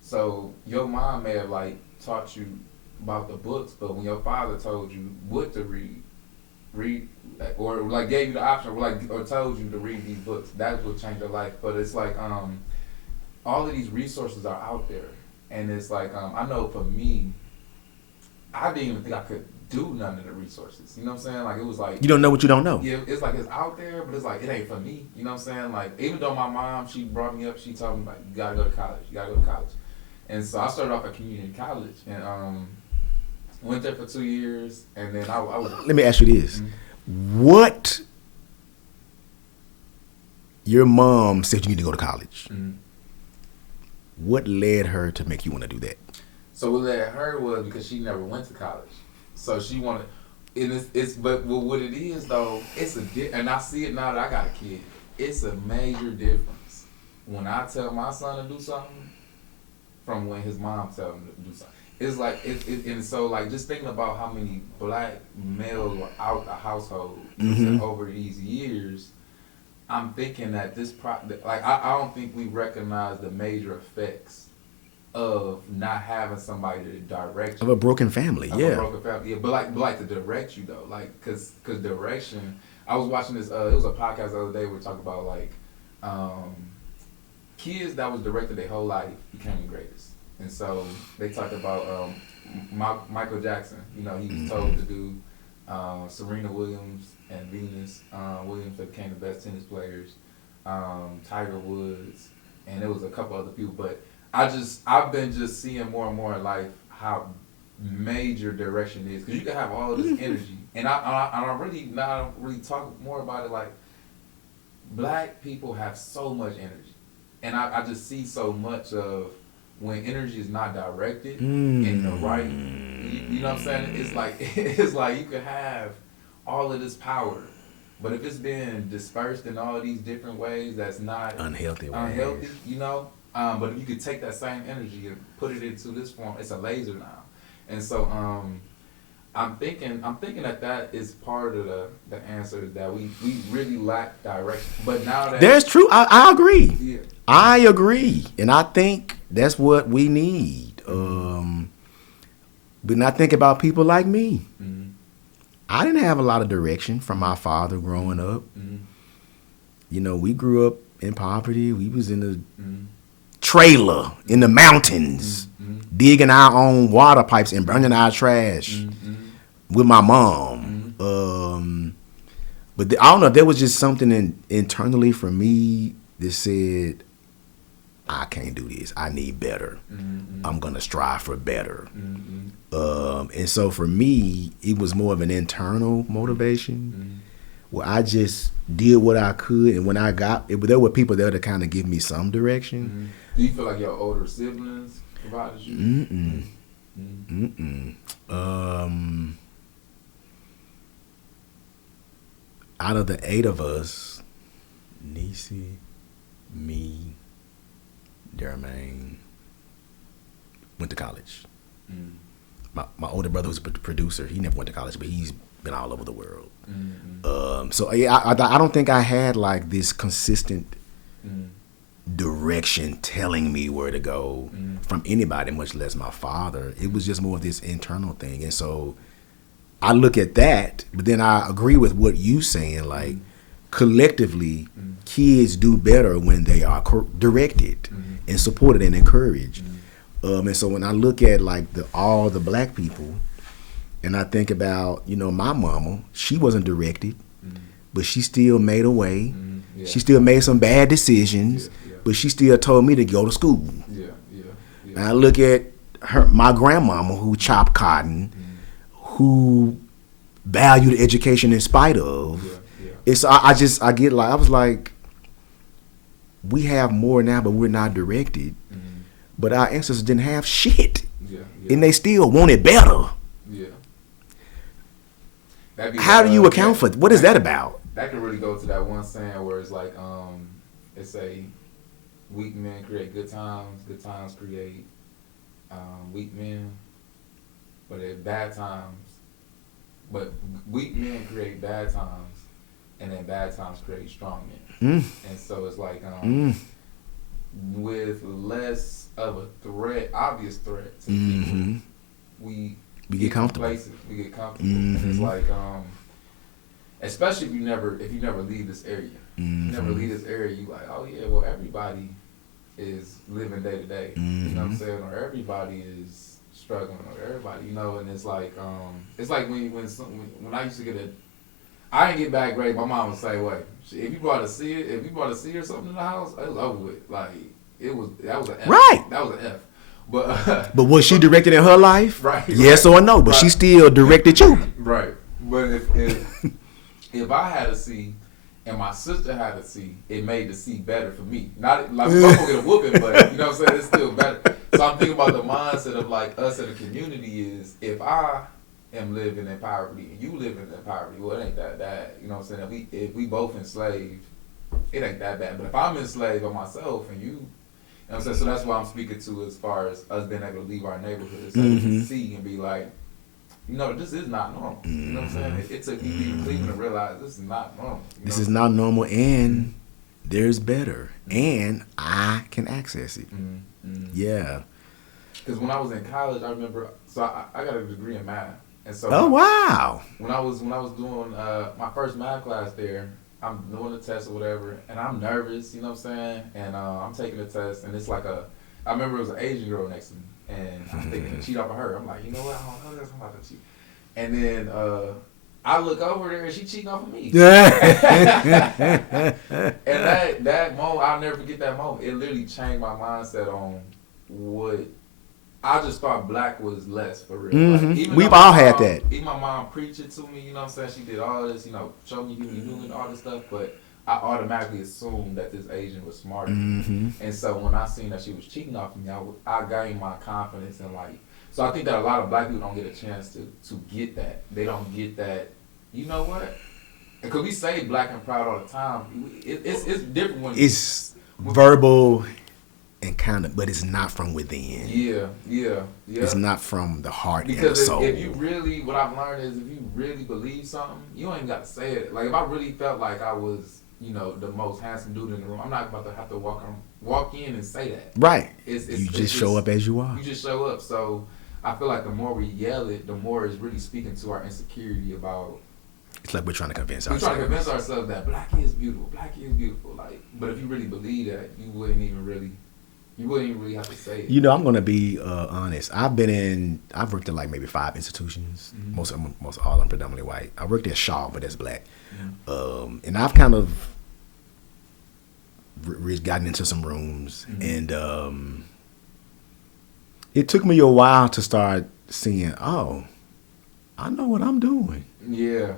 so your mom may have like taught you about the books, but when your father told you what to read, or like gave you the option, or told you to read these books, that will change your life. But it's like, all of these resources are out there, and it's like, I know for me, I didn't even think I could do none of the resources. You know what I'm saying? Like, it was like, you don't know what you don't know. Yeah, it's like it's out there, but it's like it ain't for me. You know what I'm saying? Like, even though my mom, she brought me up, she told me like, you gotta go to college. And so I started off at community college, and went there for 2 years, and then I was. Let me ask you this: what your mom said you need to go to college? What led her to make you want to do that? So what led her was because she never went to college, so she wanted. And but what it is though, and I see it now that I got a kid. It's a major difference when I tell my son to do something from when his mom tells him to do something. It's like and so like just thinking about how many black males were out the household over these years, I'm thinking that I don't think we recognize the major effects of not having somebody to direct you. Of a broken family, but like to direct you though, like cause direction. I was watching this. It was a podcast the other day where we talked about like kids that was directed their whole life became the greatest. And so they talked about Michael Jackson. You know, he was told to do Serena Williams and Venus Williams that became the best tennis players. Tiger Woods, and there was a couple other people. But I've been just seeing more and more in life how major direction is, because you can have all of this energy, and I don't really talk more about it. Like, black people have so much energy, and I just see so much of. When energy is not directed in the right, you know what I'm saying? It's like you can have all of this power, but if it's being dispersed in all of these different ways, that's not unhealthy, you know. But if you could take that same energy and put it into this form, it's a laser now, and so I'm thinking that is part of the answer, that we really lack direction. But now that that's true, I agree. Yeah. I agree, and I think that's what we need. But I think about people like me. I didn't have a lot of direction from my father growing up. You know, we grew up in poverty. We was in a trailer in the mountains, digging our own water pipes and burning our trash with my mom. But I don't know, there was just something internally for me that said, I can't do this. I need better. I'm going to strive for better. And so for me, it was more of an internal motivation where I just did what I could. And when I there were people there to kind of give me some direction. Do you feel like your older siblings provided you? Out of the 8 of us, Nisi, me, Dermaine, went to college. My older brother was a producer. He never went to college, but he's been all over the world. So yeah, I don't think I had like this consistent direction telling me where to go from anybody, much less my father. It was just more of this internal thing. And so I look at that, but then I agree with what you saying, like collectively, kids do better when they are directed and supported and encouraged. And so when I look at like all the black people, and I think about, you know, my mama, she wasn't directed, but she still made a way. Yeah. She still made some bad decisions, but she still told me to go to school. And I look at my grandmama who chopped cotton, who valued education in spite of. I get like, I was like, we have more now, but we're not directed. But our ancestors didn't have shit, and they still want it better. How do you account for what is that about? That could really go to that one saying where it's like, it's a weak men create good times create weak men, but at bad times, but weak men create bad times, and then bad times create strong men. And so it's like, with less of a threat, obvious threat to people, we get comfortable. We get comfortable. And it's like, especially if you never leave this area. You never leave this area, you like, oh yeah, well everybody is living day to day. You know what I'm saying? Or everybody is struggling, or everybody, you know. And it's like when I used to get I didn't get bad grades. My mom would say, "Wait, if you brought a C or something in the house, it was over with. Like that was an F. Right. That was an F." But was she directed in her life? Right. Yes or no? But she still directed you. Right. But if I had a C and my sister had a C, it made the C better for me. Not like I'm gonna get a whooping, but you know what I'm saying? It's still better. So I'm thinking about the mindset of like us in the community is, if I am living in poverty and you living in poverty, well, it ain't that bad. You know what I'm saying? If we both enslaved, it ain't that bad. But if I'm enslaved by myself and you know what I'm saying? So that's what I'm speaking to as far as us being able to leave our neighborhood so we can see and be like, you know, this is not normal. You know what I'm saying? It took me being Cleveland to realize this is not normal. This is not normal, and there's better, and I can access it. Yeah. Because when I was in college, I remember, so I got a degree in math. And so wow. When I was doing my first math class there, I'm doing the test or whatever, and I'm nervous, you know what I'm saying? And I'm taking the test, and it's like I remember it was an Asian girl next to me, and I'm thinking to cheat off of her. I'm like, you know what? I don't know if I'm about to cheat. And then I look over there, and she cheating off of me. And that moment, I'll never forget that moment. It literally changed my mindset on what I just thought black was less, for real. Like, we've all had that. Even my mom preached it to me, you know what I'm saying? She did all this, you know, showed me human, all this stuff, but I automatically assumed that this Asian was smarter than me. And so when I seen that she was cheating off of me, I gained my confidence and like, so I think that a lot of black people don't get a chance to get that. They don't get that, you know what? Because we say black and proud all the time. It's different when it's verbal and kind of, but it's not from within. Yeah. It's not from the heart because and the soul. If you really, what I've learned is, if you really believe something, you don't even got to say it. Like if I really felt like I was, you know, the most handsome dude in the room, I'm not about to have to walk in and say that. Right. You just show up as you are. You just show up. So I feel like the more we yell it, the more it's really speaking to our insecurity about. It's like we're trying to convince ourselves. We're trying to convince ourselves that black is beautiful. Black is beautiful. Like, but if you really believe that, you wouldn't even really have to say it. You know, I'm gonna be honest. I've worked in like maybe 5 institutions. Most all of them predominantly white. I worked at Shaw, but that's black. And I've kind of gotten into some rooms, and it took me a while to start seeing. Oh, I know what I'm doing. Yeah.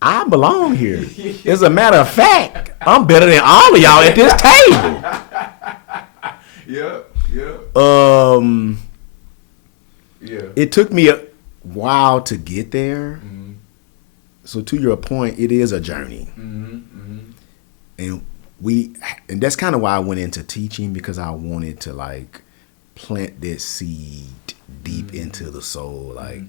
I belong here. As a matter of fact, I'm better than all of y'all at this table. Yeah. It took me a while to get there. So to your point, it is a journey. And that's kind of why I went into teaching, because I wanted to like plant that seed deep into the soul. Like,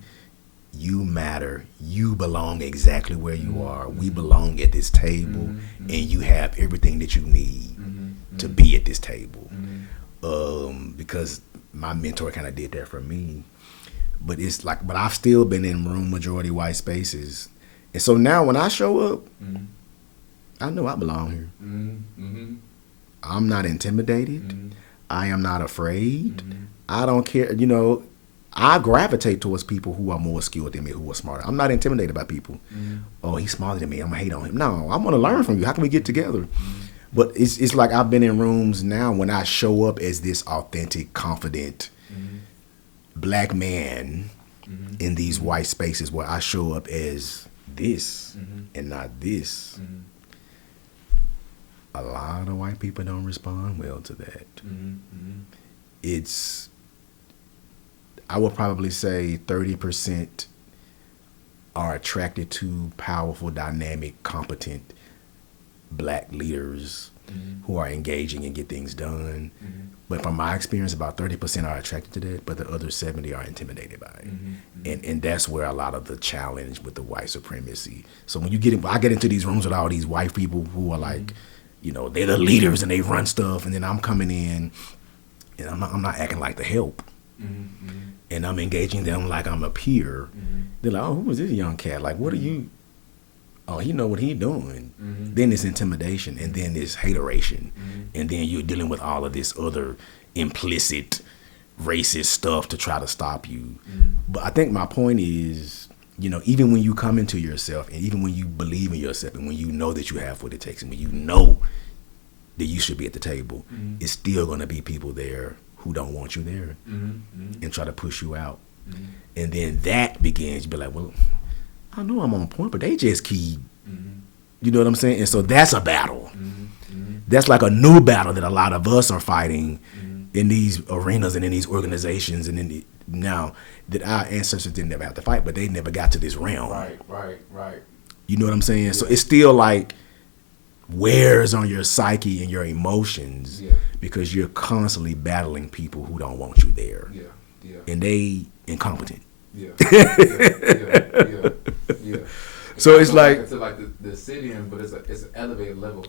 you matter. You belong exactly where you are. We belong at this table, and you have everything that you need to be at this table. Because my mentor kind of did that for me. But it's like, but I've still been in room majority white spaces. And so now when I show up, I know I belong here. I'm not intimidated. I am not afraid. I don't care. You know, I gravitate towards people who are more skilled than me, who are smarter. I'm not intimidated by people. Oh, he's smarter than me. I'm going to hate on him. No, I want to learn from you. How can we get together? But it's like I've been in rooms now when I show up as this authentic, confident black man in these white spaces where I show up as this and not this. A lot of white people don't respond well to that. It's, I would probably say 30% are attracted to powerful, dynamic, competent black leaders who are engaging and get things done. But from my experience, about 30% are attracted to that, but the other 70 are intimidated by it. And that's where a lot of the challenge with the white supremacy. So when you I get into these rooms with all these white people who are like, you know, they're the leaders and they run stuff, and then I'm coming in and I'm not acting like the help. And I'm engaging them like I'm a peer. They're like, oh, who is this young cat? Like, what are you? Oh, he know what he doing. Then it's intimidation, and then it's hateration, and then you're dealing with all of this other implicit racist stuff to try to stop you. But I think my point is, you know, even when you come into yourself, and even when you believe in yourself, and when you know that you have what it takes, and when you know that you should be at the table, it's still going to be people there who don't want you there and try to push you out. And then that begins to be like, well, I know I'm on point, but they just keep, you know what I'm saying? And so that's a battle. That's like a new battle that a lot of us are fighting in these arenas and in these organizations, and now that our ancestors didn't ever have to fight, but they never got to this realm. Right. You know what I'm saying? So it's still like wears on your psyche and your emotions because you're constantly battling people who don't want you there. And they incompetent. So it's like it's like the sitting, but it's an elevated level.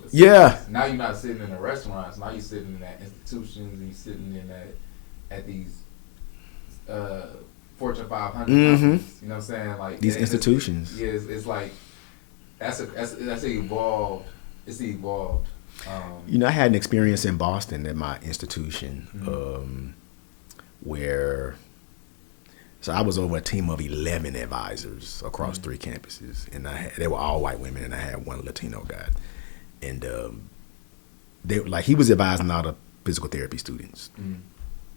Now you're not sitting in the restaurants. Now you're sitting in at institutions, and you're sitting in at these Fortune 500 companies. You know what I'm saying? Like these institutions. It's like that's evolved. It's evolved. You know, I had an experience in Boston at my institution where. So I was over a team of 11 advisors across 3 campuses, and they were all white women, and I had one Latino guy, and he was advising all the physical therapy students.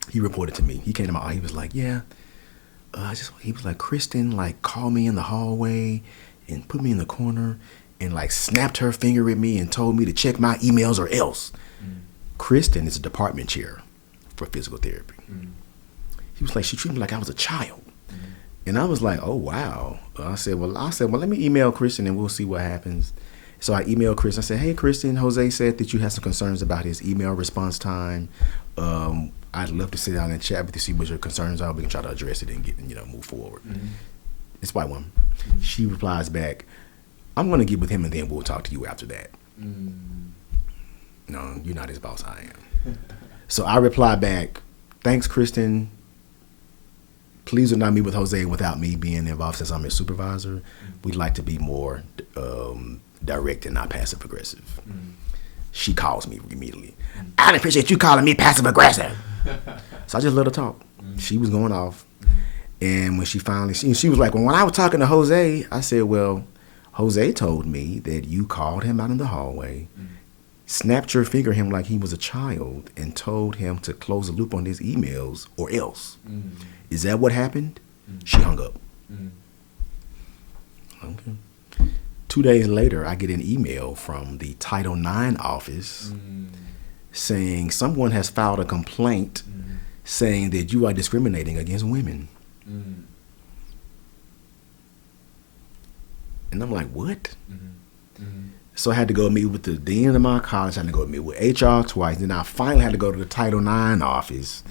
He reported to me. He came to my office. He was like, he was like, Kristen like called me in the hallway and put me in the corner and like snapped her finger at me and told me to check my emails or else. Kristen is a department chair for physical therapy. He was like, she treated me like I was a child. And I was like, oh, wow. I said, well, let me email Kristen and we'll see what happens. So I emailed Kristen. I said, hey, Kristen, Jose said that you had some concerns about his email response time. I'd love to sit down and chat with you, see what your concerns are. We can try to address it and get, move forward. It's a white woman. She replies back, I'm going to get with him and then we'll talk to you after that. No, you're not his boss, I am. So I reply back, thanks, Kristen. Please do not meet with Jose without me being involved since I'm his supervisor. We'd like to be more direct and not passive aggressive. She calls me immediately. I don't appreciate you calling me passive aggressive. So I just let her talk. She was going off. And when she finally, she was like, well, when I was talking to Jose, I said, well, Jose told me that you called him out in the hallway, snapped your finger at him like he was a child, and told him to close the loop on his emails or else. Is that what happened? She hung up. Okay. 2 days later, I get an email from the Title IX office saying someone has filed a complaint saying that you are discriminating against women. And I'm like, what? So I had to go meet with the dean of my college. I had to go meet with HR twice. Then I finally had to go to the Title IX office.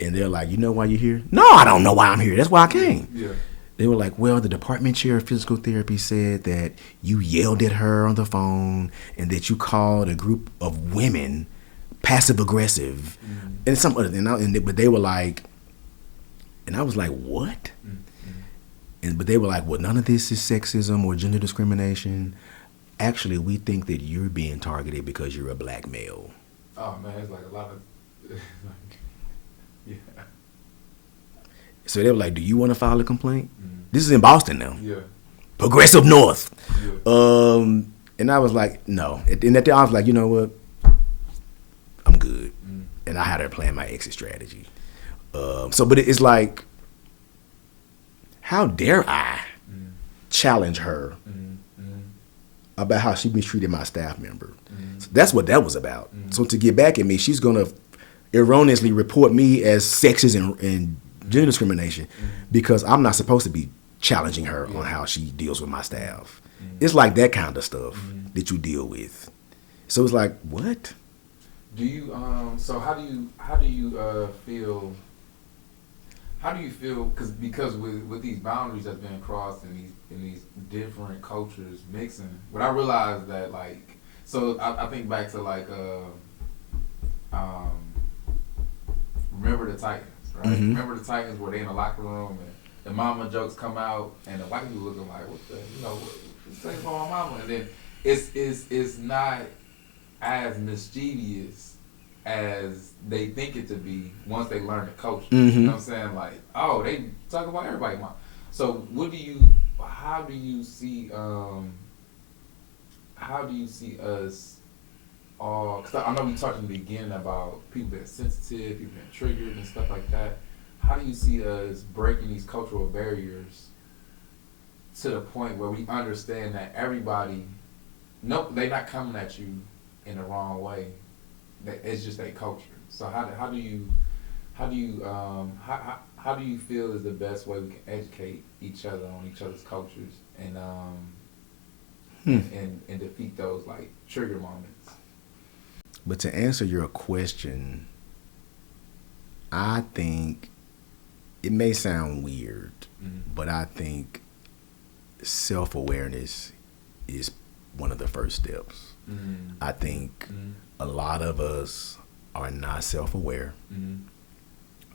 And they're like, you know why you're here? No, I don't know why I'm here. That's why I came. They were like, well, the department chair of physical therapy said that you yelled at her on the phone and that you called a group of women passive aggressive, and some other thing. But they were like, and I was like, what? But they were like, well, none of this is sexism or gender discrimination. Actually, we think that you're being targeted because you're a black male. Oh man, it's like a lot of yeah. So they were like, do you want to file a complaint? This is in Boston now. Yeah. Progressive North. Yeah. And I was like, no. And at the I was like, you know what? I'm good. And I had to plan my exit strategy. But it's like, how dare I challenge her about how she mistreated my staff member? So that's what that was about. So to get back at me, she's going to erroneously report me as sexist and gender discrimination because I'm not supposed to be challenging her on how she deals with my staff. It's like that kind of stuff that you deal with. So it's like, what? Do you so how do you feel? How do you feel? Because with these boundaries that's been crossed in these different cultures mixing, what I realized that like, so I think back to like Remember the Titans, right? Remember the Titans where they in the locker room and the mama jokes come out and the white people looking like, what the, what's saying for my mama? And then it's not as mischievous as they think it to be once they learn the culture. You know what I'm saying? Like, oh, they talk about everybody, mom. So how do you see us all, because I know we talked in the beginning about people being sensitive, people being triggered and stuff like that. How do you see us breaking these cultural barriers to the point where we understand that everybody, nope, they're not coming at you in the wrong way. It's just a culture. So how do you feel is the best way we can educate each other on each other's cultures and defeat those like trigger moments? But to answer your question, I think it may sound weird, but I think self-awareness is one of the first steps. I think a lot of us are not self-aware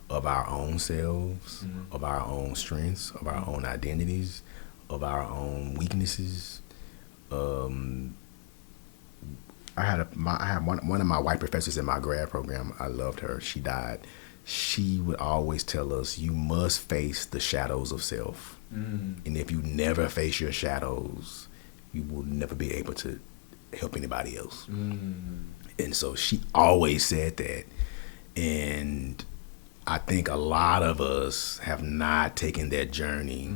of our own selves, of our own strengths, of our own identities, of our own weaknesses. I had one of my white professors in my grad program. I loved her. She died. She would always tell us, you must face the shadows of self. And if you never face your shadows, you will never be able to help anybody else. And so she always said that. And I think a lot of us have not taken that journey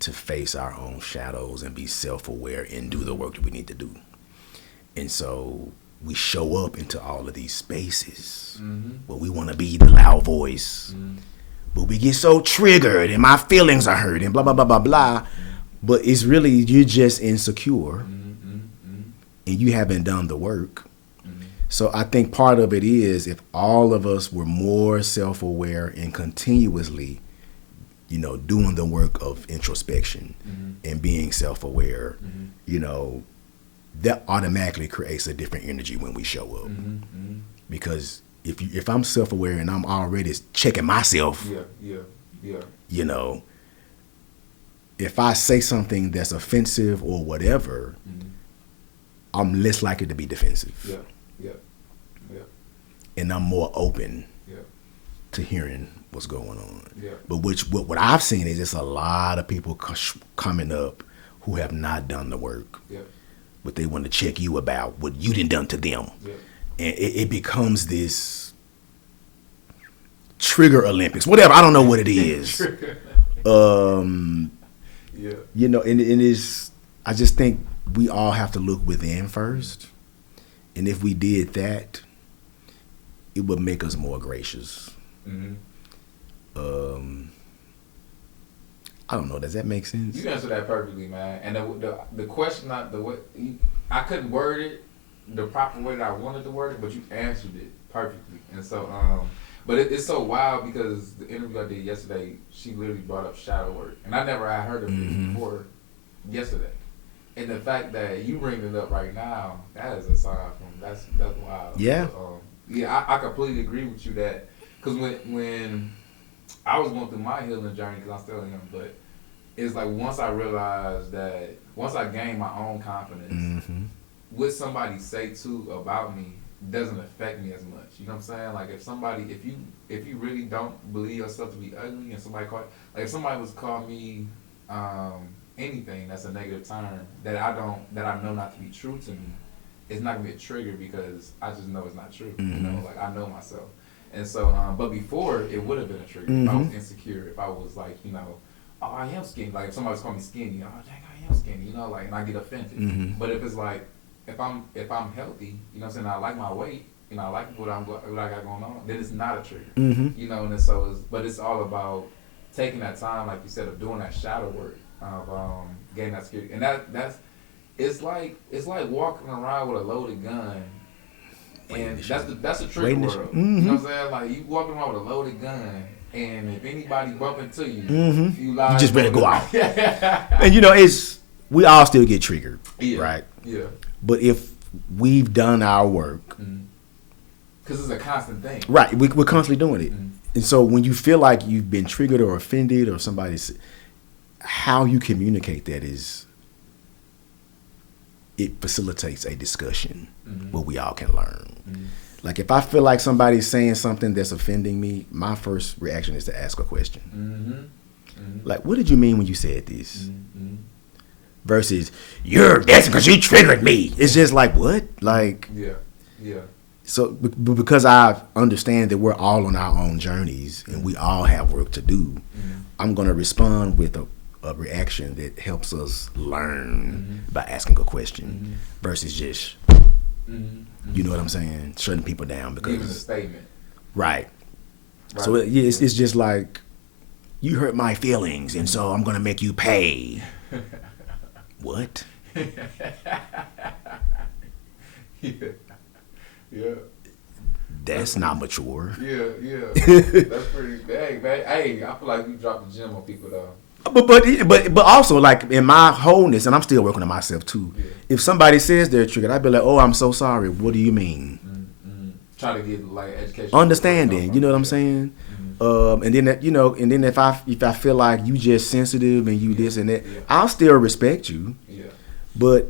to face our own shadows and be self-aware and do the work that we need to do. And so we show up into all of these spaces where we want to be the loud voice, but we get so triggered and my feelings are hurt and blah, blah, blah, blah, blah. But it's really, you're just insecure and you haven't done the work. So I think part of it is if all of us were more self-aware and continuously, doing the work of introspection and being self-aware, that automatically creates a different energy when we show up. Because if I'm self-aware and I'm already checking myself, if I say something that's offensive or whatever, I'm less likely to be defensive. And I'm more open to hearing what's going on. But what I've seen is just a lot of people coming up who have not done the work. But they want to check you about what you done to them. And it becomes this trigger Olympics, whatever. I don't know what it is. And it is, I just think we all have to look within first. And if we did that, it would make us more gracious. I don't know. Does that make sense? You answered that perfectly, man. And the question, I couldn't word it the proper way that I wanted to word it, but you answered it perfectly. And so, but it's so wild because the interview I did yesterday, she literally brought up shadow work, and I never had heard of it before yesterday. And the fact that you bring it up right now, that is a sign from that's wild. Yeah. Yeah, I completely agree with you that because when I was going through my healing journey, because I still am, but it's like once I realized that once I gained my own confidence, what somebody say too about me doesn't affect me as much. You know what I'm saying? Like if you really don't believe yourself to be ugly, and somebody if somebody was to call me anything that's a negative term that I know not to be true to me, it's not gonna be a trigger because I just know it's not true. You know, like I know myself. And so, but before it would have been a trigger if I was insecure, if I was like, you know, oh, I am skinny. Like if somebody was calling me skinny, oh, dang, I am skinny. You know, like, and I get offended. But if it's like, if I'm healthy, you know what I'm saying, I like my weight, you know, I like what I got going on, then it's not a trigger. You know, and so but it's all about taking that time, like you said, of doing that shadow work, of getting that security, and it's like walking around with a loaded gun, and that's a trigger world. You know what I'm saying? Like you walking around with a loaded gun, and if anybody bump into you, you just better go out. And you know, we all still get triggered, right? Yeah. But if we've done our work, because it's a constant thing, right? We're constantly doing it, and so when you feel like you've been triggered or offended or somebody's, how you communicate that is. It facilitates a discussion where we all can learn. Like if I feel like somebody's saying something that's offending me, my first reaction is to ask a question. Like, what did you mean when you said this? Versus, you're dancing because you triggered me. It's just like, what? Like, yeah. So because I understand that we're all on our own journeys and we all have work to do, I'm going to respond with a reaction that helps us learn by asking a question versus just, you know what I'm saying, shutting people down because giving a statement. Right. So it's just like, you hurt my feelings, and so I'm gonna make you pay. What? Yeah. That's not mature. Yeah. That's pretty dang, man. Hey, I feel like you dropped the gem on people though. But also, like, in my wholeness, and I'm still working on myself too. If somebody says they're triggered, I'd be like, oh, I'm so sorry. What do you mean? Trying to get like education, understanding. You know what I'm saying? And then that, you know, and then if I feel like you just sensitive and you this and that, I'll still respect you. Yeah. But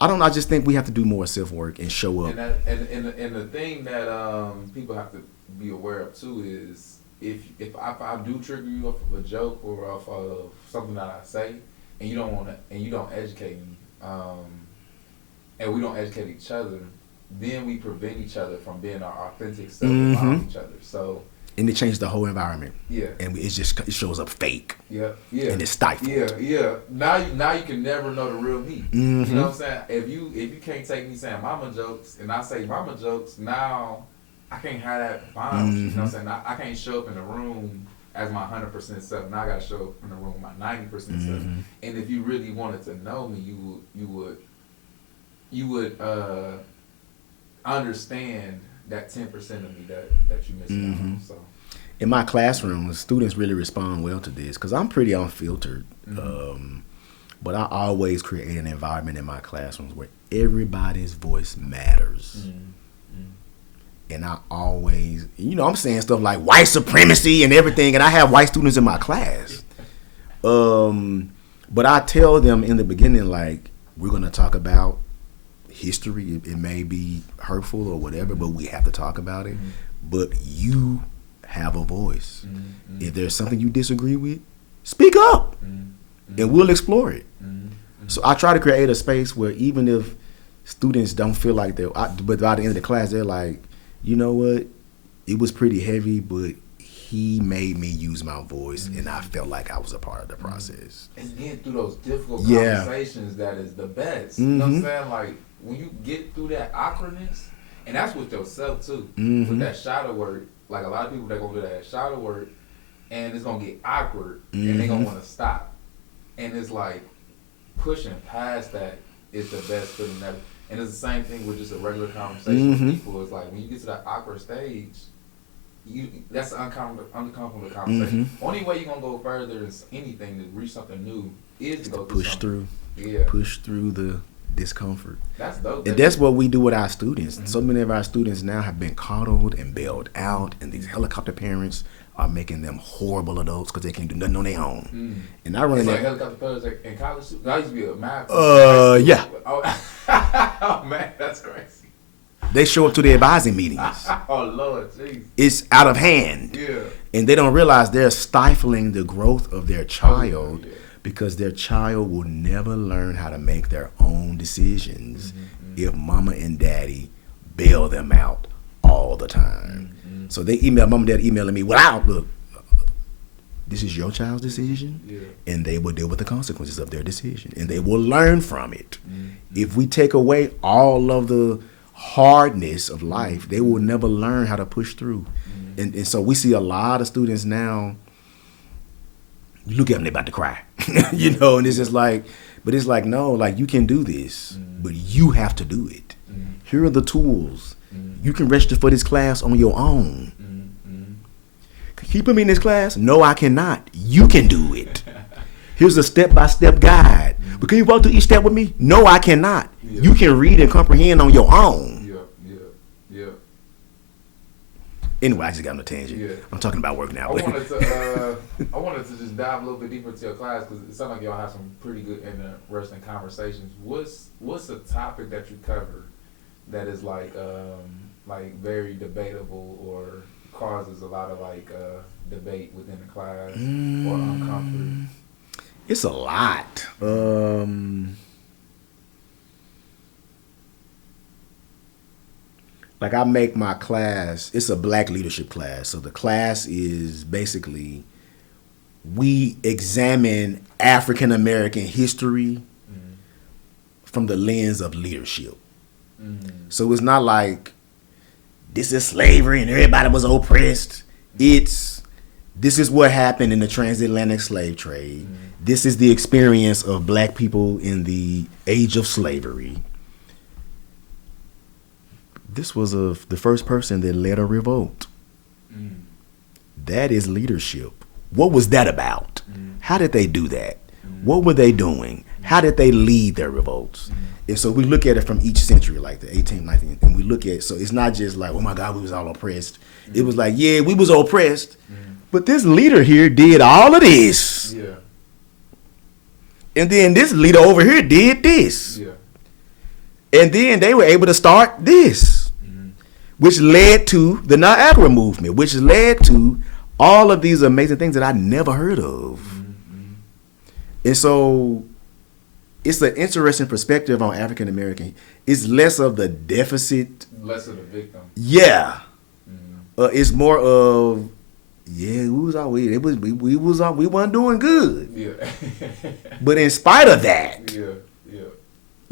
I just think we have to do more self work and show up. And the thing that people have to be aware of too is. If I do trigger you off of a joke or off of something that I say, and you don't educate me, and we don't educate each other, then we prevent each other from being our authentic self around each other. So. And it changes the whole environment. Yeah. And it shows up fake. Yeah. And it's stifled. Yeah. Now you can never know the real me. You know what I'm saying? If you can't take me saying mama jokes and I say mama jokes, now I can't have that bond. You know what I'm saying? I can't show up in the room as my 100% self. Now I gotta show up in the room with my 90% self. And if you really wanted to know me, you would understand that 10% of me that you missing out on. So in my classroom, the students really respond well to this because I'm pretty unfiltered. But I always create an environment in my classrooms where everybody's voice matters. And I always, you know, I'm saying stuff like white supremacy and everything, and I have white students in my class. But I tell them in the beginning, like, we're going to talk about history. It may be hurtful or whatever, but we have to talk about it. But you have a voice. If there's something you disagree with, speak up, and we'll explore it. So I try to create a space where even if students don't feel like but by the end of the class, they're like, you know what? It was pretty heavy, but he made me use my voice, and I felt like I was a part of the process. And getting through those difficult conversations, that is the best. You know what I'm saying? Like, when you get through that awkwardness, and that's with yourself, too. With that shadow work, like, a lot of people that going to do that shadow work, and it's going to get awkward, and they're going to want to stop. And it's like, pushing past that is the best feeling ever. And it's the same thing with just a regular conversation with people. It's like when you get to that awkward stage, that's an uncomfortable conversation. Only way you're gonna go further is anything to reach something new is to go push through. Yeah. Push through discomfort. That's dope. And that's what we do with our students. Mm-hmm. So many of our students now have been coddled and bailed out, and these helicopter parents are making them horrible adults because they can't do nothing on their own. Mm. And I run like helicopter parents in college. I used to be a math. Yeah. Oh man, that's crazy. They show up to the advising meetings. Oh Lord, jeez. It's out of hand. Yeah. And they don't realize they're stifling the growth of their child because their child will never learn how to make their own decisions if mama and daddy bail them out all the time. Mm-hmm. So they mom and dad emailing me, well, look, this is your child's decision, and they will deal with the consequences of their decision, and they will learn from it. Mm-hmm. If we take away all of the hardness of life, they will never learn how to push through. Mm-hmm. And so we see a lot of students now, you look at them, they're about to cry, you know, and it's just like, but it's like, no, like you can do this, but you have to do it. Mm-hmm. Here are the tools. Mm-hmm. You can register for this class on your own. Mm-hmm. Can you put me in this class? No, I cannot. You can do it. Here's a step-by-step guide. Mm-hmm. But can you walk through each step with me? No, I cannot. Yeah. You can read and comprehend on your own. Anyway, I just got on a tangent. Yeah. I'm talking about working out. I wanted to just dive a little bit deeper into your class because it sounds like y'all have some pretty good and interesting conversations. What's a topic that you cover that is like very debatable or causes a lot of debate within the class or uncomfort? It's a lot. Like I make my class, it's a black leadership class. So the class is basically, we examine African American history from the lens of leadership. So it's not like, this is slavery and everybody was oppressed. This is what happened in the transatlantic slave trade. This is the experience of black people in the age of slavery. This was the first person that led a revolt. That is leadership. What was that about? How did they do that? What were they doing? How did they lead their revolts? And so we look at it from each century, like the 18th, 19th, and we look at, so it's not just like, oh my God, we was all oppressed. It was like, yeah, we was oppressed, but this leader here did all of this. Yeah. And then this leader over here did this. Yeah. And then they were able to start this, which led to the Niagara movement, which led to all of these amazing things that I never heard of. And so it's an interesting perspective on African American. It's less of the deficit. Less of the victim. Yeah. It's more of, we weren't doing good. Yeah. But in spite of that,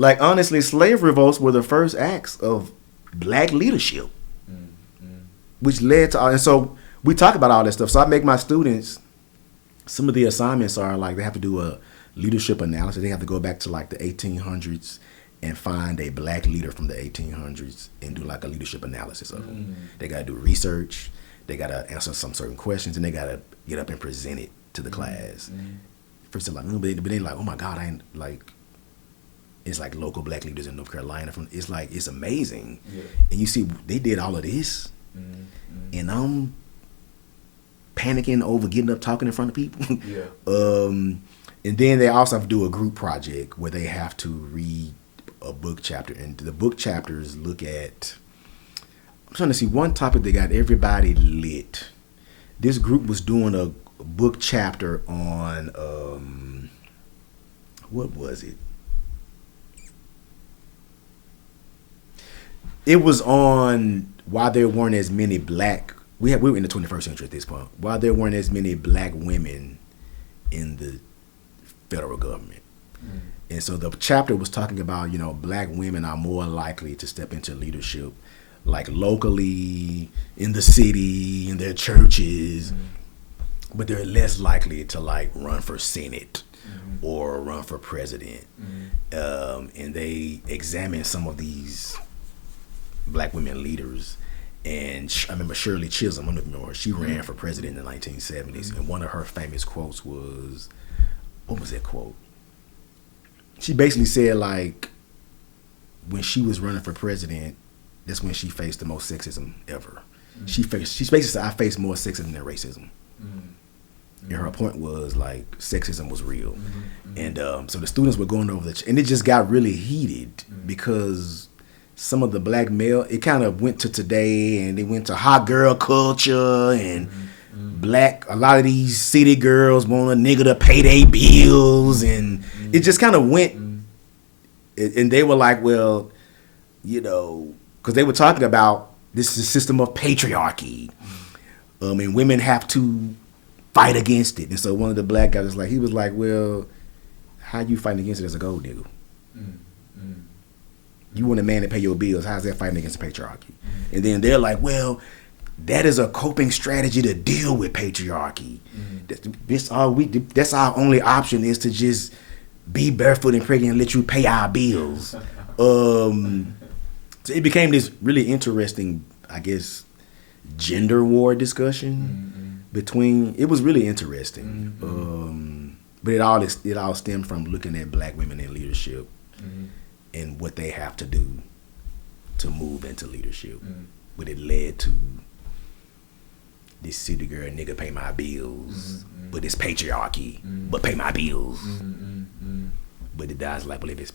like honestly, slave revolts were the first acts of black leadership, which led to, and so we talk about all that stuff. So I make my students, some of the assignments are like, they have to do a leadership analysis. They have to go back to like the 1800s and find a black leader from the 1800s and do like a leadership analysis of them. They got to do research. They got to answer some certain questions, and they got to get up and present it to the class. First they're like, but then like, oh my God, I ain't like, it's like local black leaders in North Carolina. It's like, it's amazing. Yeah. And you see, they did all of this, and I'm panicking over getting up talking in front of people. Yeah. And then they also have to do a group project where they have to read a book chapter, and the book chapters look at, I'm trying to see one topic that got everybody lit. This group was doing a book chapter on, what was it? It was on why there weren't as many black, we were in the 21st century at this point, why there weren't as many black women in the federal government. And so the chapter was talking about, black women are more likely to step into leadership, like locally, in the city, in their churches, but they're less likely to like run for Senate or run for president. And they examine some of these black women leaders, and I remember Shirley Chisholm, I don't know if you know her, she ran for president in the 1970s, and one of her famous quotes was, what was that quote? She basically said like, when she was running for president, that's when she faced the most sexism ever. She basically said, I faced more sexism than racism. And her point was like sexism was real. And so the students were going over and it just got really heated because some of the black male, it kind of went to today and they went to hot girl culture and a lot of these city girls want a nigga to pay their bills and it just kind of went and they were like, well, you know, because they were talking about this is a system of patriarchy and women have to fight against it. And so one of the black guys was like, he was like, well, how you fighting against it as a gold nigga? You want a man to pay your bills. How's that fighting against the patriarchy? And then they're like, well, that is a coping strategy to deal with patriarchy. That's our only option is to just be barefoot and pregnant and let you pay our bills. So it became this really interesting, I guess, gender war discussion between. It was really interesting, but it all stemmed from looking at black women in leadership and what they have to do to move into leadership. But it led to this city girl nigga pay my bills, but it's patriarchy, but pay my bills. But it dies like, well, if it's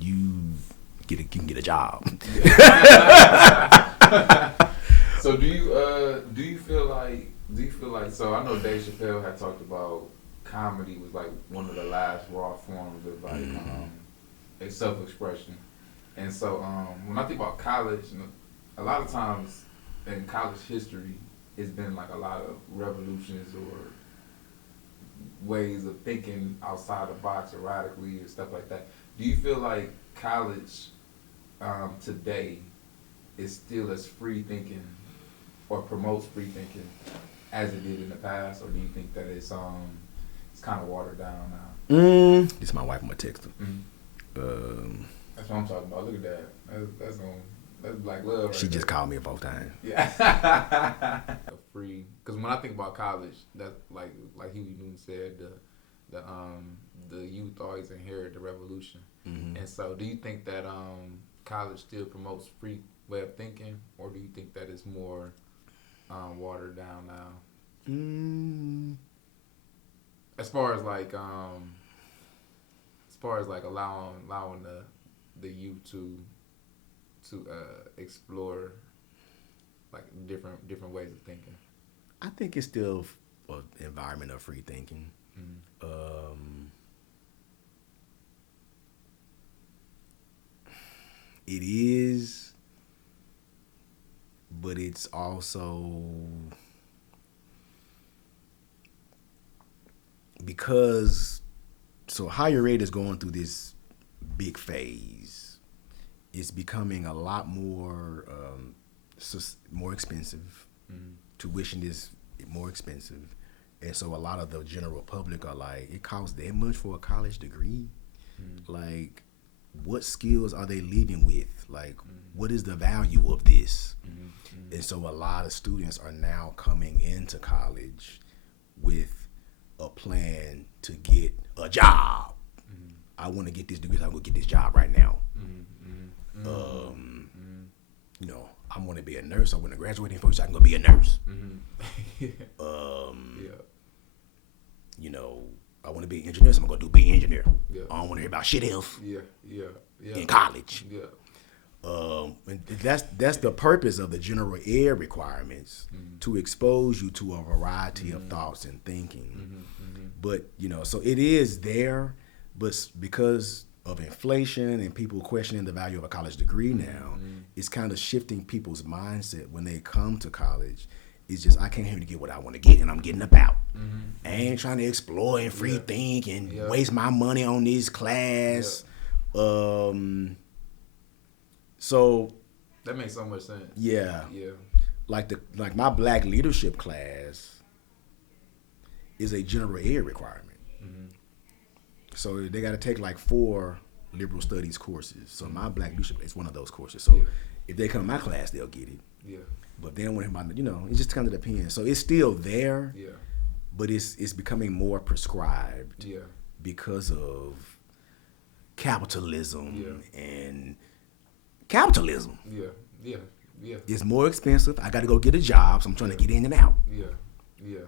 you can get a job. So do you feel like so I know Dave Chappelle had talked about comedy was like one of the last raw forms of like a self-expression. And so when I think about college, you know, a lot of times in college history it's been like a lot of revolutions or ways of thinking outside the box erratically and stuff like that. Do you feel like college today is still as free thinking or promotes free thinking as it did in the past, or do you think that it's kind of watered down now? This is my wife. I'm gonna text her. That's what I'm talking about. Look at that. That's black love. Right she just there. called me both times. Yeah. Free, because when I think about college, that's like Huey Newton said, the youth always inherit the revolution. And so, do you think that college still promotes free way of thinking, or do you think that it's more watered down now? As far as like allowing the youth to explore like different ways of thinking. I think it's still an environment of free thinking. It is, but it's also because higher ed is going through this big phase. It's becoming a lot more more expensive. Tuition is more expensive, and so a lot of the general public are like, it costs that much for a college degree. Like, what skills are they leaving with? Like, what is the value of this? And so a lot of students are now coming into college with a plan to get a job. I want to get this degree, so I'm going to get this job right now. You know, I want to be a nurse. I want to graduate in first, so I can go be a nurse. You know, I want to be an engineer, so I'm going to be an engineer. I don't want to hear about shit else in college. And that's the purpose of the general ed requirements, to expose you to a variety of thoughts and thinking. But, you know, so it is there, but because of inflation and people questioning the value of a college degree now, it's kind of shifting people's mindset when they come to college. It's just, I came here to get what I want to get, and I'm getting about. I ain't trying to explore and free think and waste my money on this class. So that makes so much sense. Like my black leadership class is a general ed requirement. So they got to take like 4 liberal studies courses. So my black leadership is one of those courses. So if they come to my class, they'll get it. But if they don't want to hear about, you know, it just kind of depends. So it's still there, but it's becoming more prescribed because of capitalism and capitalism. Yeah. It's more expensive. I got to go get a job, so I'm trying to get in and out. Yeah.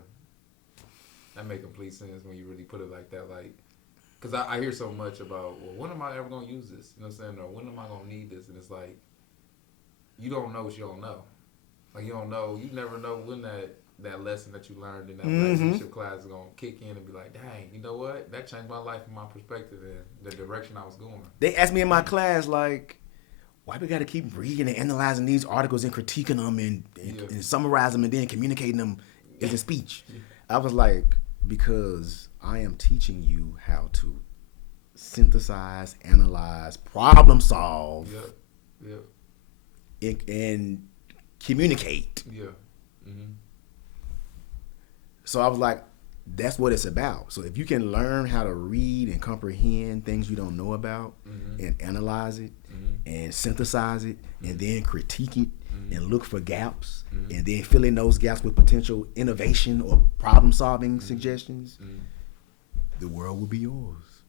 That make complete sense when you really put it like that. Like, because I hear so much about, well, when am I ever going to use this? You know what I'm saying? Or when am I going to need this? And it's like, you don't know what you don't know. Like, you don't know. You never know when that lesson that you learned in that relationship class is going to kick in and be like, dang, you know what? That changed my life and my perspective and the direction I was going. They asked me in my class, like, why we got to keep reading and analyzing these articles and critiquing them and summarizing them and then communicating them as a speech? I was like, because I am teaching you how to synthesize, analyze, problem solve, and communicate. So I was like, that's what it's about. So if you can learn how to read and comprehend things you don't know about and analyze it and synthesize it and then critique it and look for gaps and then fill in those gaps with potential innovation or problem solving suggestions, the world will be yours.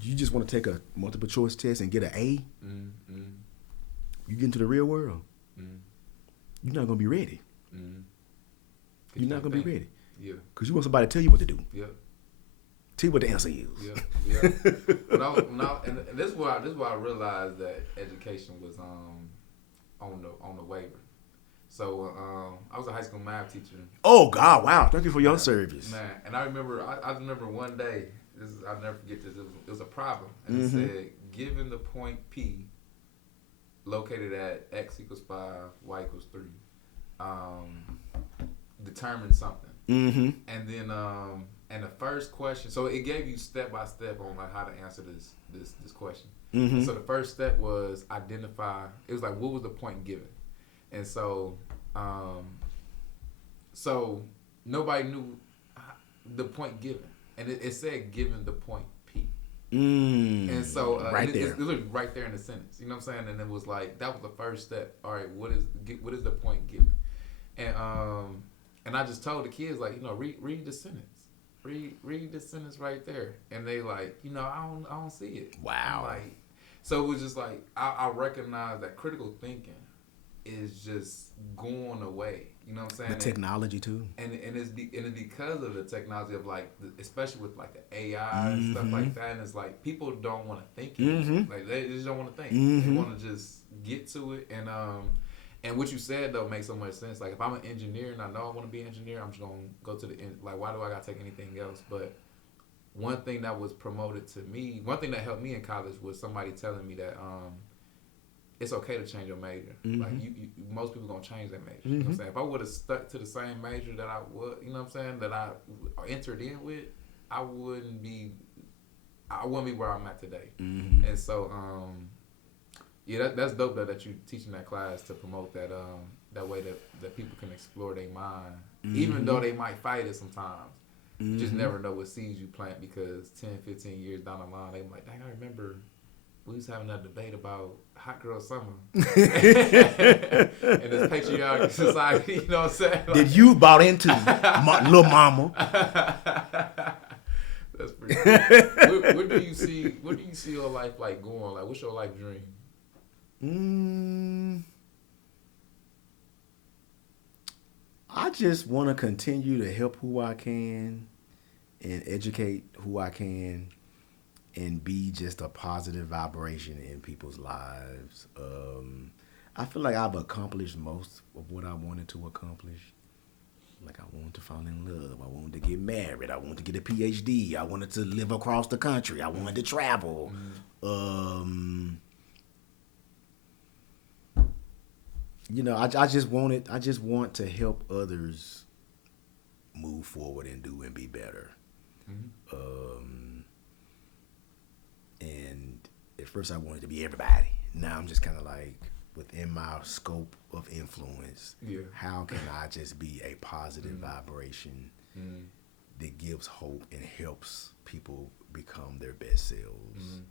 You just want to take a multiple choice test and get an A, you get into the real world, you're not going to be ready. You're not going to be ready. Yeah. Because you want somebody to tell you what to do. Yeah. Tell you what the answer is. Yeah. And this is why I realized that education was on the waiver. So I was a high school math teacher. Oh God! Wow! Thank you for your service, man. And I remember one day. I'll never forget this. It was a problem, and it said, given the point P located at x equals 5, y equals 3, determine something. And then and the first question, so it gave you step by step on like how to answer this question. So the first step was identify. It was like, what was the point given? And so so nobody knew the point given, and it said given the point P. And so right there, it was right there in the sentence. You know what I'm saying? And it was like that was the first step. All right, what is the point given? And I just told the kids, like, you know, read the sentence. Read the sentence right there. And they like, you know, I don't see it. Wow. Like, so it was just like I recognize that critical thinking is just going away. You know what I'm saying? The technology too. And it's because of the technology of like, especially with like the AI and stuff like that. And it's like people don't want to think anymore. Like they just don't want to think. They want to just get to it. And what you said, though, makes so much sense. Like, if I'm an engineer and I know I want to be an engineer, I'm just going to go to the end. Like, why do I got to take anything else? But one thing that was promoted to me, one thing that helped me in college was somebody telling me that it's okay to change your major. Like, you most people going to change that major. You know what I'm saying? If I would have stuck to the same major that I would, you know what I'm saying, that I entered in with, I wouldn't be where I'm at today. And so, yeah, that's dope that you teaching that class to promote that way that people can explore their mind, even though they might fight it sometimes. You just never know what seeds you plant, because 10, 15 years down the line, they're like, dang, I remember we was having that debate about hot girl summer in this patriarchal society. You know what I'm saying? Like, did you bought into little mama? That's pretty cool. Where do you see your life like going? Like, what's your life dream? I just want to continue to help who I can and educate who I can and be just a positive vibration in people's lives. I feel like I've accomplished most of what I wanted to accomplish. Like, I wanted to fall in love. I wanted to get married. I wanted to get a PhD. I wanted to live across the country. I wanted to travel. You know, I just want to help others move forward and do and be better. And at first I wanted to be everybody. Now I'm just kind of like, within my scope of influence, how can I just be a positive vibration that gives hope and helps people become their best selves?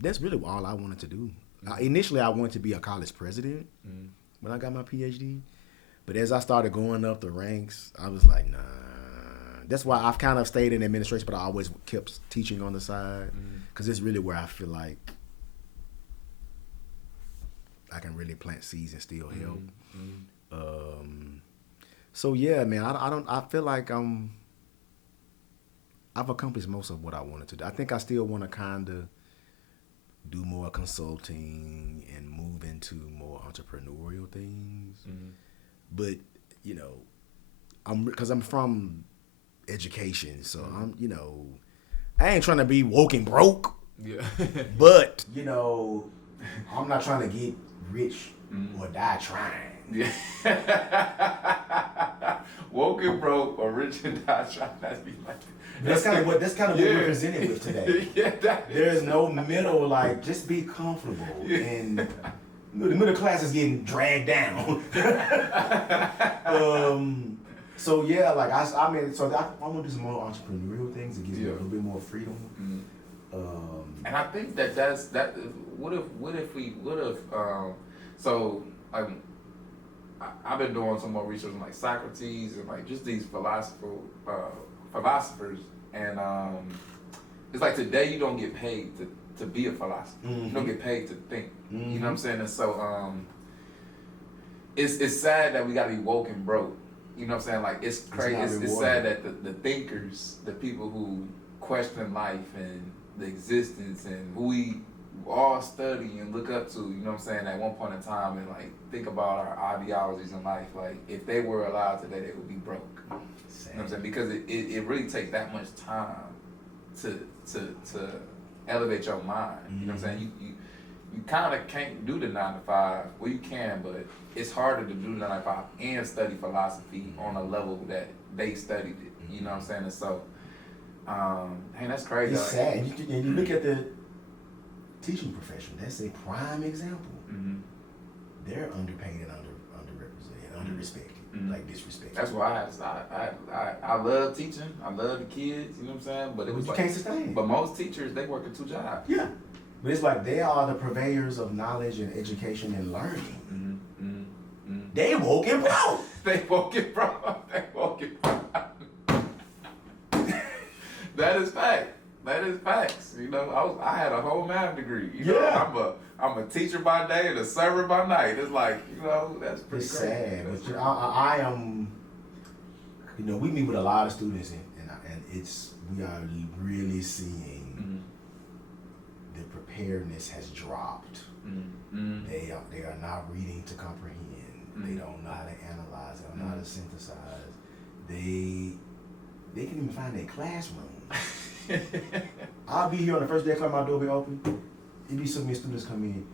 That's really all I wanted to do. Initially, I wanted to be a college president when I got my PhD. But as I started going up the ranks, I was like, nah. That's why I've kind of stayed in administration, but I always kept teaching on the side, because it's really where I feel like I can really plant seeds and still help. So yeah, man, I feel like I've accomplished most of what I wanted to do. I think I still want to kind of do more consulting and move into more entrepreneurial things. But because I'm from education, so I'm I ain't trying to be woke and broke. Yeah. But I'm not trying to get rich or die trying. Yeah. Woke and broke or rich and die trying. That's kind of what we're presented with today. There's no middle. Like, just be comfortable. And the middle class is getting dragged down. So yeah, like I want to do some more entrepreneurial things and give me a little bit more freedom. And I think that's what if I've been doing some more research on like Socrates and like just these philosophers, and it's like today you don't get paid to be a philosopher. You don't get paid to think. You know what I'm saying? And so it's sad that we gotta be woke and broke. You know what I'm saying? Like, it's crazy. It's sad that the thinkers, the people who question life and the existence and who we all study and look up to, you know what I'm saying, at one point in time, and like think about our ideologies in life, like if they were alive today, they would be broke. Sad. You know what I'm saying? Because it really takes that much time to elevate your mind. You know what I'm saying? You kind of can't do the 9 to 5. Well, you can, but it's harder to do the 9 to 5 and study philosophy on a level that they studied it. You know what I'm saying? And so, hey, that's crazy. It's sad. And you look at the teaching profession. That's a prime example. They're underpaid and underrepresented, underrespected, like disrespected. That's why I love teaching. I love the kids. You know what I'm saying? But it was you can't sustain. But most teachers, they work at 2 jobs. Yeah. But it's like they are the purveyors of knowledge and education and learning. They woke and broke. They woke and broke. They woke and broke. That is fact. That is facts. You know, I had a whole math degree. You know, I'm a teacher by day and a server by night. It's like, that's pretty it's crazy. Sad, but I am. We meet with a lot of students and we are really seeing the preparedness has dropped. They are not reading to comprehend. They don't know how to analyze. They don't know how to synthesize. They can even find their classroom. I'll be here on the first day of class, my door be open. It be so many students come in.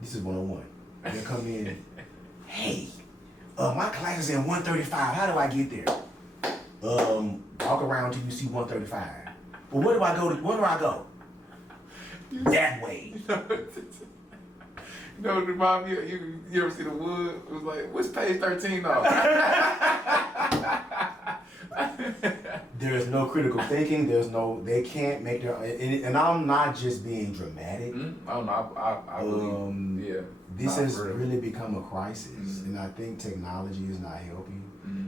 This is 101. They come in. Hey, my class is in 135. How do I get there? Walk around till you see 135. Well, where do I go? Where do I go? That way. Remind me, you ever see The Wood? It was like, what's page 13 off? There is no critical thinking. They can't make their, and I'm not just being dramatic. Oh no, I believe, This has really become a crisis, and I think technology is not helping.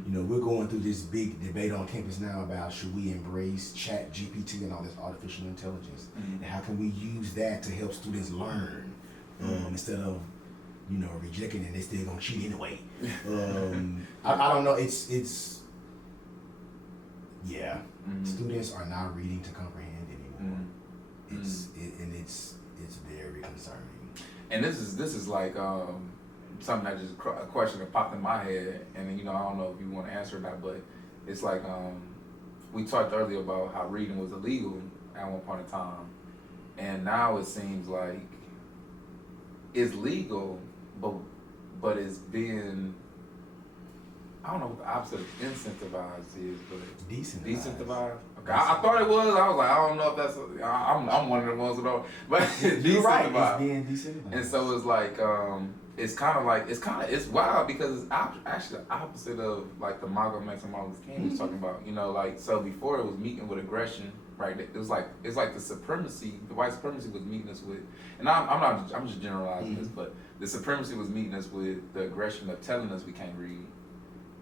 We're going through this big debate on campus now about should we embrace Chat GPT and all this artificial intelligence, and how can we use that to help students learn instead of rejecting it and they still gonna cheat anyway. I don't know. It's students are not reading to comprehend anymore. It's very concerning. And this is like something that just a question that popped in my head, and I don't know if you want to answer or not, but it's like we talked earlier about how reading was illegal at one point in time, and now it seems like it's legal, but it's being, I don't know what the opposite of incentivized is, but decentivized. Okay, I thought it was. I was like, I don't know if that's. I'm one of the ones who don't. But you're right. It's being decentivized. And so it's like it's it's wild because it's actually the opposite of like the Malcom X and Martin Luther King was talking about. So before it was meeting with aggression, right? It's like the white supremacy was meeting us with, and I'm just generalizing this, but the supremacy was meeting us with the aggression of telling us we can't read.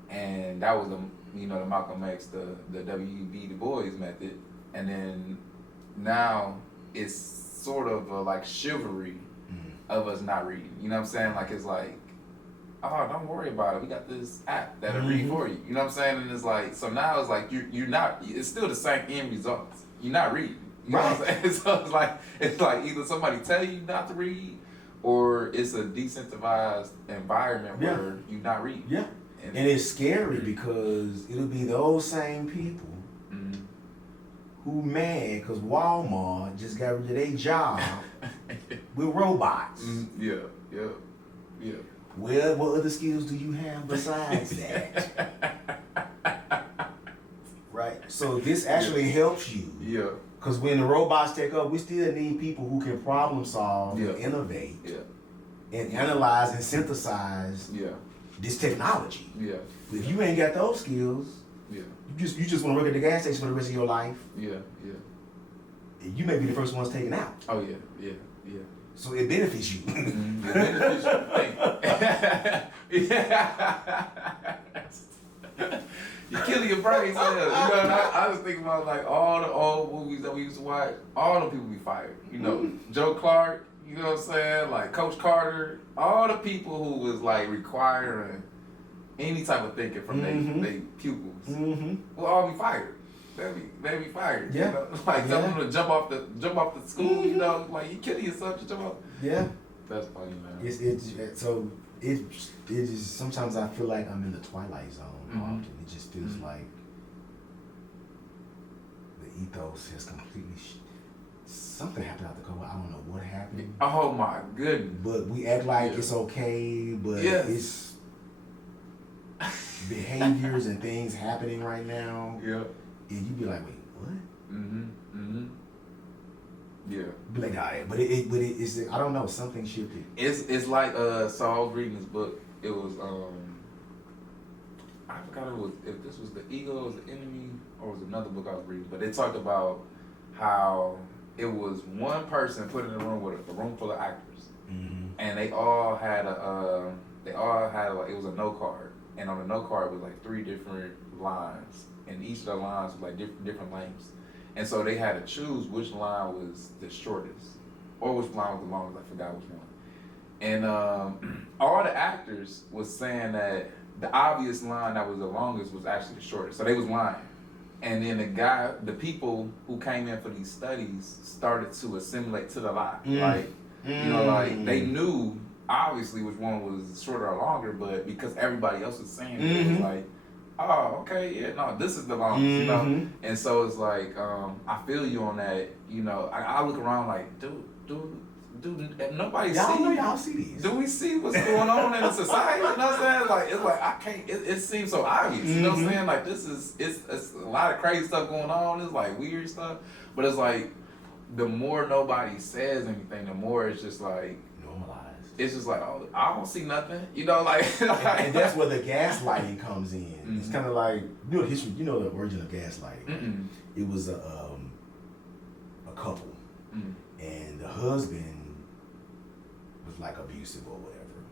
And that was the Malcolm X, the W.E.B. Du Bois method, and then now it's sort of like chivalry of us not reading. You know what I'm saying? Like, it's like, oh, don't worry about it. We got this app that'll read for you. You know what I'm saying? And it's like, so now it's like you're not. It's still the same end results. You're not reading. You know what I'm saying? So it's like either somebody tell you not to read, or it's a decentralized environment where you're not reading. Yeah. And it's scary because it'll be those same people who mad because Walmart just got rid of their job with robots. Yeah. Well, what other skills do you have besides that? Right. So this actually helps you. Yeah. Because when the robots take up, we still need people who can problem solve and innovate and analyze and synthesize this technology. Yeah. If you ain't got those skills, you just want to work at the gas station for the rest of your life. Yeah. You may be the first ones taken out. Oh yeah. So it benefits you. It benefits you. You're killing your brain cells. You know, and I was thinking about like all the old movies that we used to watch. All the people we fired. You know, Joe Clark. You know what I'm saying? Like Coach Carter. All the people who was like requiring any type of thinking from their pupils will all be fired. They be fired. Yeah. You know? Like telling them to jump off the school. You know, like you killing yourself. Just jump off. Yeah. That's funny, man. It is. Sometimes I feel like I'm in the twilight zone. Often it just feels like the ethos has completely. Something happened out the car. I don't know what happened. Oh my goodness! But we act like it's okay, but it's behaviors and things happening right now. Yeah. And you be like, wait, what? Yeah. Be like, nah, but it's I don't know, something shifted. It's like so I was reading this book. It was I forgot if this was The Ego Was the Enemy or was another book I was reading, but they talked about how it was one person put in a room with a room full of actors, and they all had like it was a note card, and on the note card was like 3 different lines, and each of the lines was like different lengths, and so they had to choose which line was the shortest or which line was the longest. I forgot which one, and all the actors was saying that the obvious line that was the longest was actually the shortest, so they was lying. And then the people who came in for these studies started to assimilate to the lie. Like, you know, like they knew obviously which one was shorter or longer, but because everybody else was saying it, it was like, oh, okay, yeah, no, this is the longest, you know? And so it's like, I feel you on that, you know, I look around like, dude, nobody y'all see these. Do we see what's going on in the society? You know what I'm saying? Like, it's like, I can't, it seems so obvious. You know what I'm saying? Like, it's a lot of crazy stuff going on. It's like weird stuff. But it's like, the more nobody says anything, the more it's just like, normalized. It's just like, oh, I don't see nothing. You know, like. and that's where the gaslighting comes in. It's kind of like, you know, history, you know the origin of gaslighting. It was a couple. And the husband was like abusive or whatever,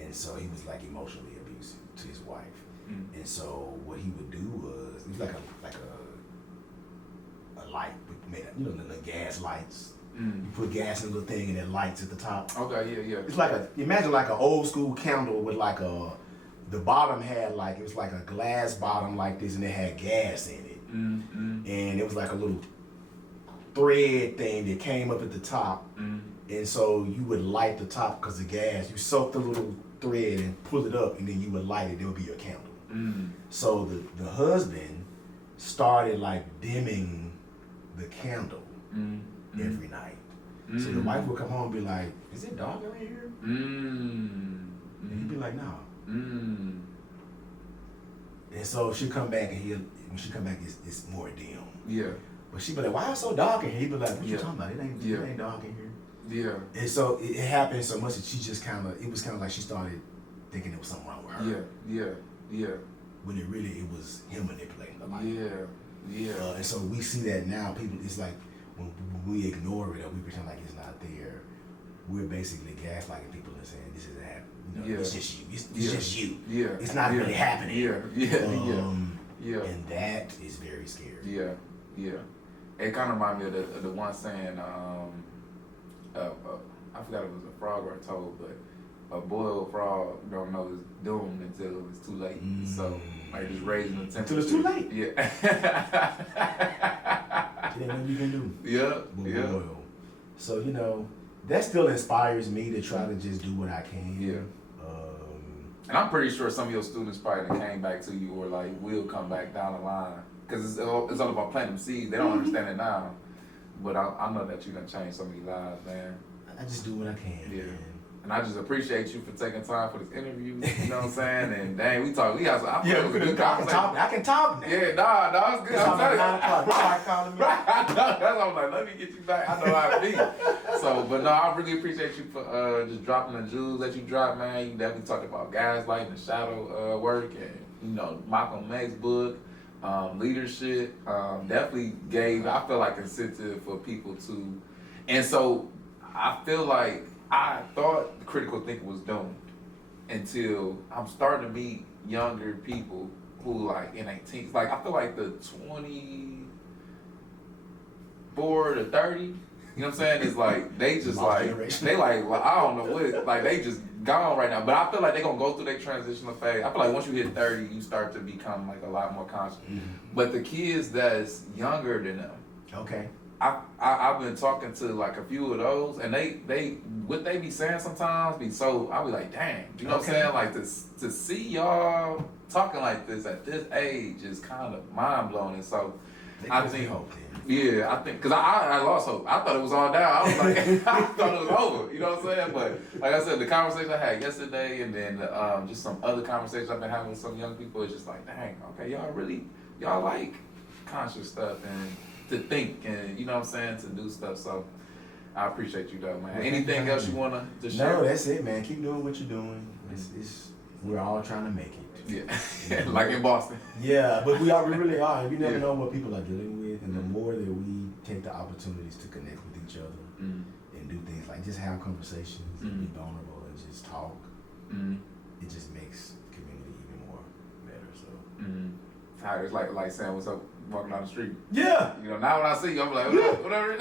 and so he was like emotionally abusive to his wife. And so what he would do was, it was like a light made up, you know, the gas lights. You put gas in a little thing and it lights at the top. Okay, yeah. It's like imagine like an old school candle with like the bottom had like, it was like a glass bottom like this, and it had gas in it. And it was like a little thread thing that came up at the top, and so you would light the top because of gas. You soak the little thread and pull it up, and then you would light it. There would be your candle. So the husband started like dimming the candle every night. So the wife would come home and be like, "Is it dark in here?" And he'd be like, "No." And so she'd come back, and when she come back, it's more dim. Yeah. But she'd be like, "Why is it so dark in here?" He'd be like, "What you talking about? It ain't dark in here." Yeah. And so it happened so much that she just it was kind of like she started thinking there was something wrong with her. Yeah. When it was him manipulating the light. Yeah. And so we see that now. People, it's like when we ignore it or we pretend like it's not there, we're basically gaslighting people and saying this isn't happening. You know, it's just you. It's just you. Yeah. It's not really happening. Yeah. And that is very scary. Yeah. It kind of reminds me of the one saying, I I forgot it was a frog or a toad, but a boiled frog don't know it's doomed until it's too late. So like just raising the temperature. Until it's too late. Yeah. Then what you can do. Yeah. So that still inspires me to try to just do what I can. Yeah. And I'm pretty sure some of your students probably done came back to you or like will come back down the line. Because it's all about planting them seeds. They don't understand it now. But I know that you done changed so many lives, man. I just do what I can, man. And I just appreciate you for taking time for this interview. You know what I'm saying? And dang, we talked. I feel it was a good conversation. I can talk now. Yeah, nah, it's good. I'm telling you. 9 o'clock. You start calling me. Right, I know. That's why I'm like, let me get you back. I know how it be. So, but no, I really appreciate you for just dropping the jewels that you dropped, man. You definitely talked about gaslighting and shadow work and, Malcom X book, leadership. Definitely gave, I feel like, incentive for people to, and so I feel like I thought critical thinking was doomed until I'm starting to meet younger people who like in their teens. Like I feel like the 24 to 30, you know what I'm saying? It's like they just like they like I don't know what, like they just gone right now. But I feel like they're gonna go through their transitional phase. I feel like once you hit 30, you start to become like a lot more conscious. But the kids that's younger than them, okay. I've been talking to like a few of those, and they what they be saying sometimes be so, I'll be like, dang, you know what I'm saying? Like to see y'all talking like this at this age is kind of mind blowing. And so I think, I think, cause I lost hope. I thought it was all down. I was like, I thought it was over. You know what I'm saying? But like I said, the conversation I had yesterday, and then just some other conversations I've been having with some young people, it's just like, dang, okay, y'all like conscious stuff and to think and, you know what I'm saying, to do stuff. So I appreciate you though, man. Anything else you wanna just share? No, that's it, man. Keep doing what you're doing. It's we're all trying to make it. Yeah. Like in Boston. Yeah, but we really are. You never know what people are dealing with, and the more that we take the opportunities to connect with each other and do things like just have conversations and be vulnerable and just talk, it just makes the community even more better. So It's like saying what's up walking down the street. Yeah. Now when I see you, I'm like, whatever.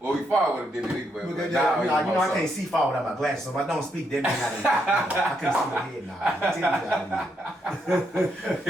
Well, we far would have did it anyway. Now, I can't see far without my glasses, so if I don't speak, then I can't see my head now.